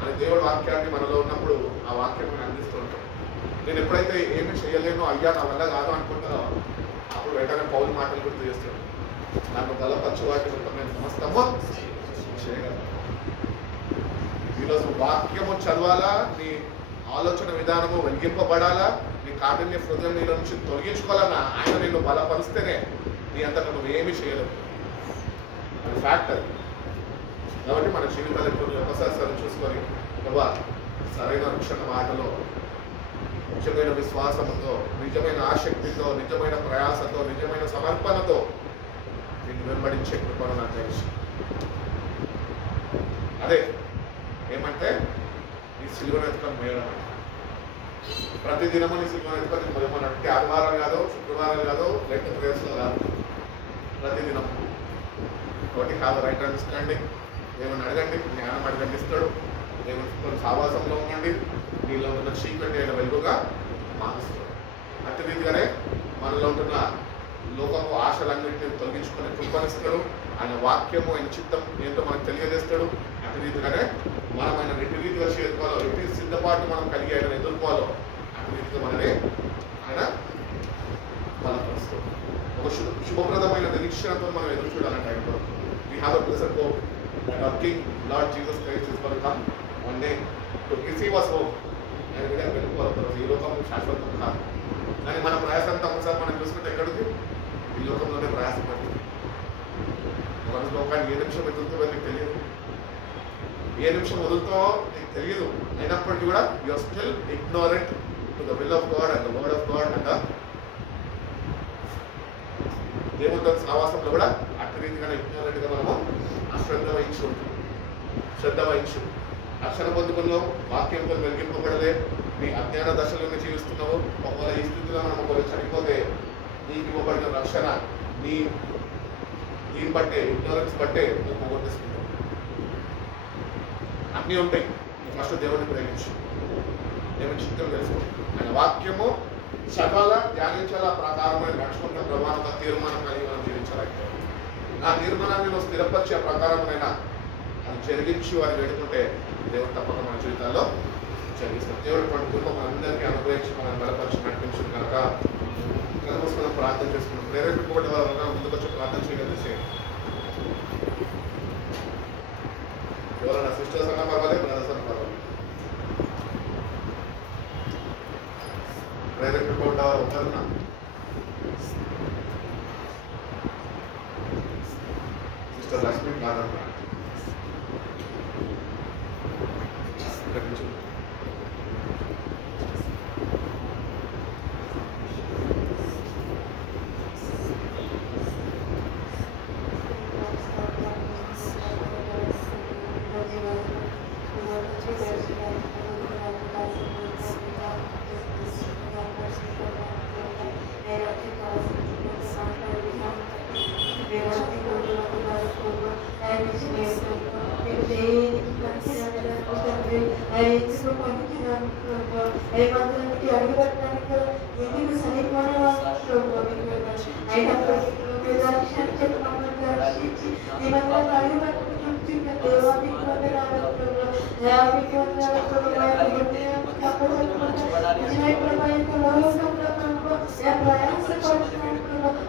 అని దేవుడి వాక్యాన్ని మనలో ఉన్నప్పుడు ఆ వాక్యం మనం అందిస్తూ ఉంటాం. నేను ఎప్పుడైతే ఏమి చేయలేను అయ్యా నా వల్ల కాదు అనుకుంటానో అప్పుడు వెంటనే పౌలు మాటలు గుర్తు చేస్తాడు, నన్ను బలపరచు వాటి నేను సమస్తము చేయగలను. ఈరోజు వాక్యము చదవాలా, నీ ఆలోచన విధానము వెలిగింపబడాలా, నీ కాఠిన్య హృదయం నీలో నుంచి తొలగించుకోవాలన్నా ఆయన నిన్ను బలపరిస్తేనే నీ అంతటా నువ్వు ఏమీ చేయలేవు. అది ఫ్యాక్ట్ అది. కాబట్టి మన జీవితాలు ఎప్పుడు ఒకసారి చూసుకొని ప్రభా సరైన రక్షణ మాటలో నిజమైన విశ్వాసంతో, నిజమైన ఆసక్తితో, నిజమైన ప్రయాసతో, నిజమైన సమర్పణతో నిన్ను వెంబడించే కృపను నాకు తెలుసు. అదే ఏమంటే నీ సిలువను ఎత్తుకొని మోయడం. ప్రతి దినము నీ సిలువను ఎత్తుకొని మోయమన్నట్టు ఆదివారం కాదు, శుక్రవారం కాదు, లేకపోతే ప్రేయర్స్లో కాదు, ప్రతిదినం. కాబట్టి హ్యావ్ రైట్ అండర్స్టాండింగ్. దేవుని అడగండి, జ్ఞానం అడగండి ఇస్తాడు. దేవుని సావాసంలో ఉండండి, నీలో ఉన్న చీకటి అయిన వెలుగుగా మారుస్తాడు. అట్టి రీతిగానే మనలో ఉంటున్న లోకపు ఆశలన్నింటినీ తొలగించుకొని కృపణిస్తాడు. ఆయన వాక్యము, ఆయన చిత్తం ఏంటో మనకు తెలియజేస్తాడు. అట్టి రీతిగానే మనం ఆయన ఎట్టి రీతిగా చేరుకోవాలో, ఎట్టి సిద్ధపాటు మనం కలిగి ఆయన ఎదుర్కోవాలో అట్టి రీతిగా మనని ఆయన బలపరుస్తాడు. ఒక శుభప్రదమైన నిరీక్షణతో మనం ఎదురు చూడాలి టైంలో. We have a blessed hope that our King, Lord Jesus Christ is going to come one day to receive us home. ఆయన కూడా వెళ్ళిపోతారు. ఈ లోకం శాశ్వతం కాదు. కానీ మన ప్రయాసంతా ఒకసారి మనం చూసుకుంటే ఎక్కడికి ఈ లోకంలోనే ప్రయాసపడుతుంది. మన లోకాన్ని ఏ నిమిషం వదులుతుందో నీకు తెలియదు, ఏ నిమిషం వదులుతావో నీకు తెలియదు. అయినప్పటికీ కూడా you are still ignorant to the will of God and the word of God and దేవుడితో సావాసంలో కూడా అట్టి రీతిగానే ఇగ్నోరెంట్గా మనము శ్రద్ధ వహించు. రక్షణ పొందుకున్నావు, వాక్యంతో వెలిగింపబడలే, నీ అజ్ఞాన దశలోనే జీవిస్తున్నావు. ఒకవేళ ఈ స్థితిలో మనం ఒకవేళ చనిపోతే నీకు ఇవ్వబడిన రక్షణ దీన్ని బట్టే, ఇగ్నోరెన్స్ బట్టే నువ్వు పోగొట్టేసుకుంటావు. అన్నీ ఉంటాయి. నువ్వు ఫస్ట్ దేవుడిని ప్రేమించు, దేవుని చిత్తం తెలుసుకో. ఆయన వాక్యము చదవాలా, ధ్యానించాలా, ప్రకారమైన నడుచుకుంటే ప్రమాణంగా తీర్మానం కలిగి మనం జీవించాలంటే ఆ తీర్మానాన్ని నువ్వు స్థిరపరిచే ప్రకారమైనా అది జరిగించు అని వేడుకుంటే దేవుడు తప్పక మన జీవితాల్లో జరిగిస్తాడు. దేవుడు పడుకుంటూ మనందరికీ అనుగ్రహించి మనం బలపరిచి నడిపించుకుని కనుక కనుక ప్రార్థన చేసుకున్నాం. ప్రేరేపింపబడి వాళ్ళ ముందుకు వచ్చి ప్రార్థన చేయగలిగితే ఎవరైనా సిస్టర్స్ అన్నా పర్వాలేదు, బ్రదర్స్ అన్నా పర్వాలేదు. డైరెక్టర్ కూడా ఉదాహరణ సిస్టర్ లక్ష్మి కాదన్న ఇక్కడి నుంచి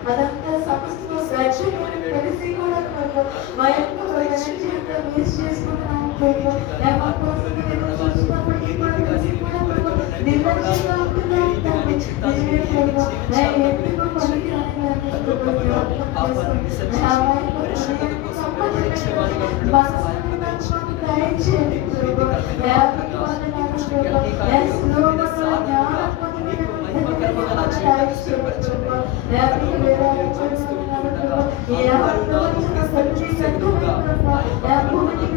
అదంతా సమస్య తెలిసి కూడా మా యొక్క మిస్ చేసుకుంటున్నాము చూసినప్పటికీ కూడా తెలిసి కూడా నిర్లక్ష్యంగా ఉంటున్నాము ఎందుకు పనికి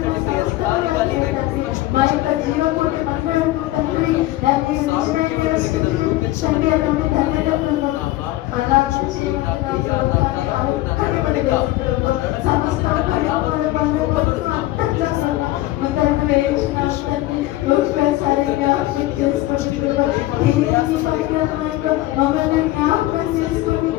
మా యొక్క జీవకోటి మంగళండి అలా మమ్మల్ని జ్ఞాపకం చేసుకుని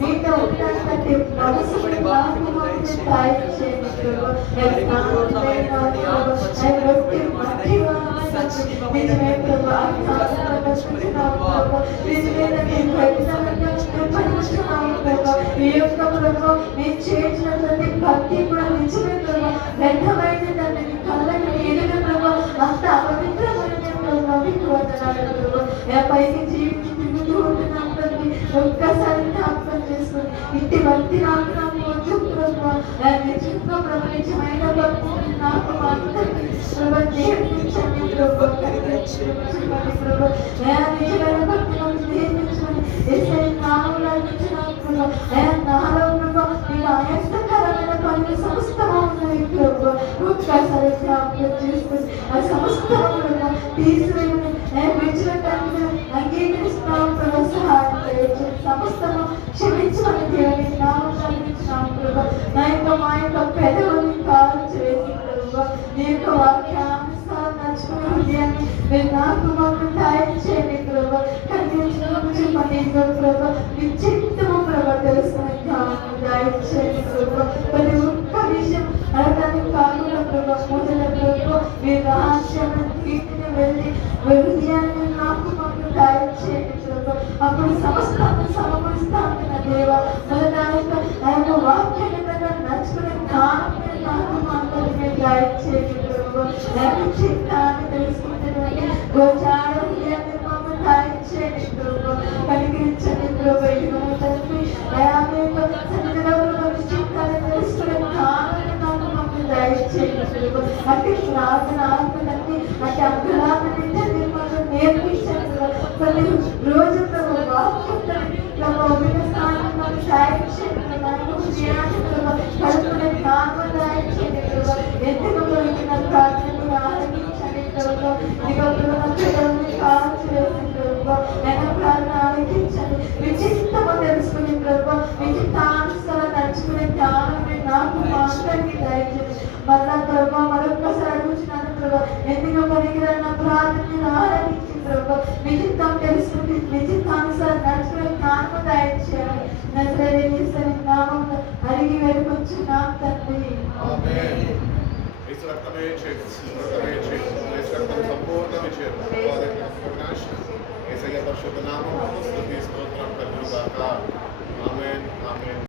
మీతో ఉంటానంటే మనసుని నేను చేసిన ప్రతి భక్తి కూడా నిజమే ప్రభావ వ్యర్థమైన దాన్ని కళ్ళకి ఎదుగు ప్రభావ అంత అపవిత్రమైన పైకి జీవించి తిరుగుతూ ఉంటున్నాం ప్రతి ఒక్కసారి జ్ఞాపకం చేసుకుని ఇంటి భక్తి నాకు నాకు వద్దు ప్రభావ నిజంగా ప్రపంచమైన భక్తి నాకు మాత్రం నేర్పించండి ప్రభావ నిజమైన భక్తి నాకు నేర్పించండి ఎస్ఐ నాలో నాలో నీకు ఆయాసకరమైన పనులు సమస్తము ఉన్నాయి ప్రభు ఒక్కసారి జ్ఞాపకం చేసుకుని ఆ సమస్తము తీసివేయని మెచ్చడానికి అంగీకరిస్తున్నాం ప్రభు సహాయం చేయండి సమస్తము క్షమించమని దేవుని నామం ప్రభు మా యొక్క పెదవుని కాలు చేసి ప్రభు నీ యొక్క వాక్యానుసారం నడుచుకునే హృదయాన్ని మీరు నాకు మాకు తయారు చేయండి ప్రభు కనిపించమని ప్రభు మీ చిత్తము ప్రభు తెలుసుకుని దయచేయండి ప్రభు ప్రతి ఒక్క విషయం అడగడానికి కాకుండా ప్రభు పూజల ప్రభు మీ రహస్యాన్ని తీసుకుని వెళ్ళి హృదయాన్ని నాకు మాకు దయచేయండి ప్రభు అప్పుడు సమస్తాన్ని సమకూరుస్తాను నా దేవ ఆ యొక్క వాక్యాన్ని నడుచుకునే జ్ఞానం నాకు మాకు దయచేయండి ప్రభు చిత్తాన్ని తెలుసుకుంటున్నాను గోచార హృదయాన్ని మాకు దయచేయండి ప్రభు కలిగించండి ప్రభు తండ్రి అట్టి ప్రార్థన ఆత్మలన్నీ అట్టి అగ్రహాన్ని నేర్పించండి ప్రతి రోజు ప్రభు వాక్యం కలుపునే జ్ఞానం దాయించండి ఎందుకు కలిగిన ప్రార్థనలు ఆలకించండి ప్రార్థన ఆలకించండి విచిత్తము తెలుసుకుని ప్రభు విచిత్తానుసారం నడుచుకునే జ్ఞానం నాకు మాస్టర్కి దయచేసి మళ్ళా ప్రభు మరొక్కసారి అడుగుతున్నాను ప్రభు ఎందుకు పనికిరన్న ప్రార్థనలు ఆలకించి ప్రభు విచిత్తం తెలుసుకుని విచిత్తానుసారం నడుచుకునే జ్ఞానం దయచేయాలి నజరేయుని నామములో అడిగి వేడుకొంచున్నాం తండ్రి ఆమేన్. యేసు రక్తమే చేయి, రక్తమే చేయి, యేసు రక్తం సంపూర్ణ విజయం. యేసయ్య పరిశుద్ధ నామములో స్తుతి స్తోత్రం కలుగును గాక. ఆమేన్ ఆమేన్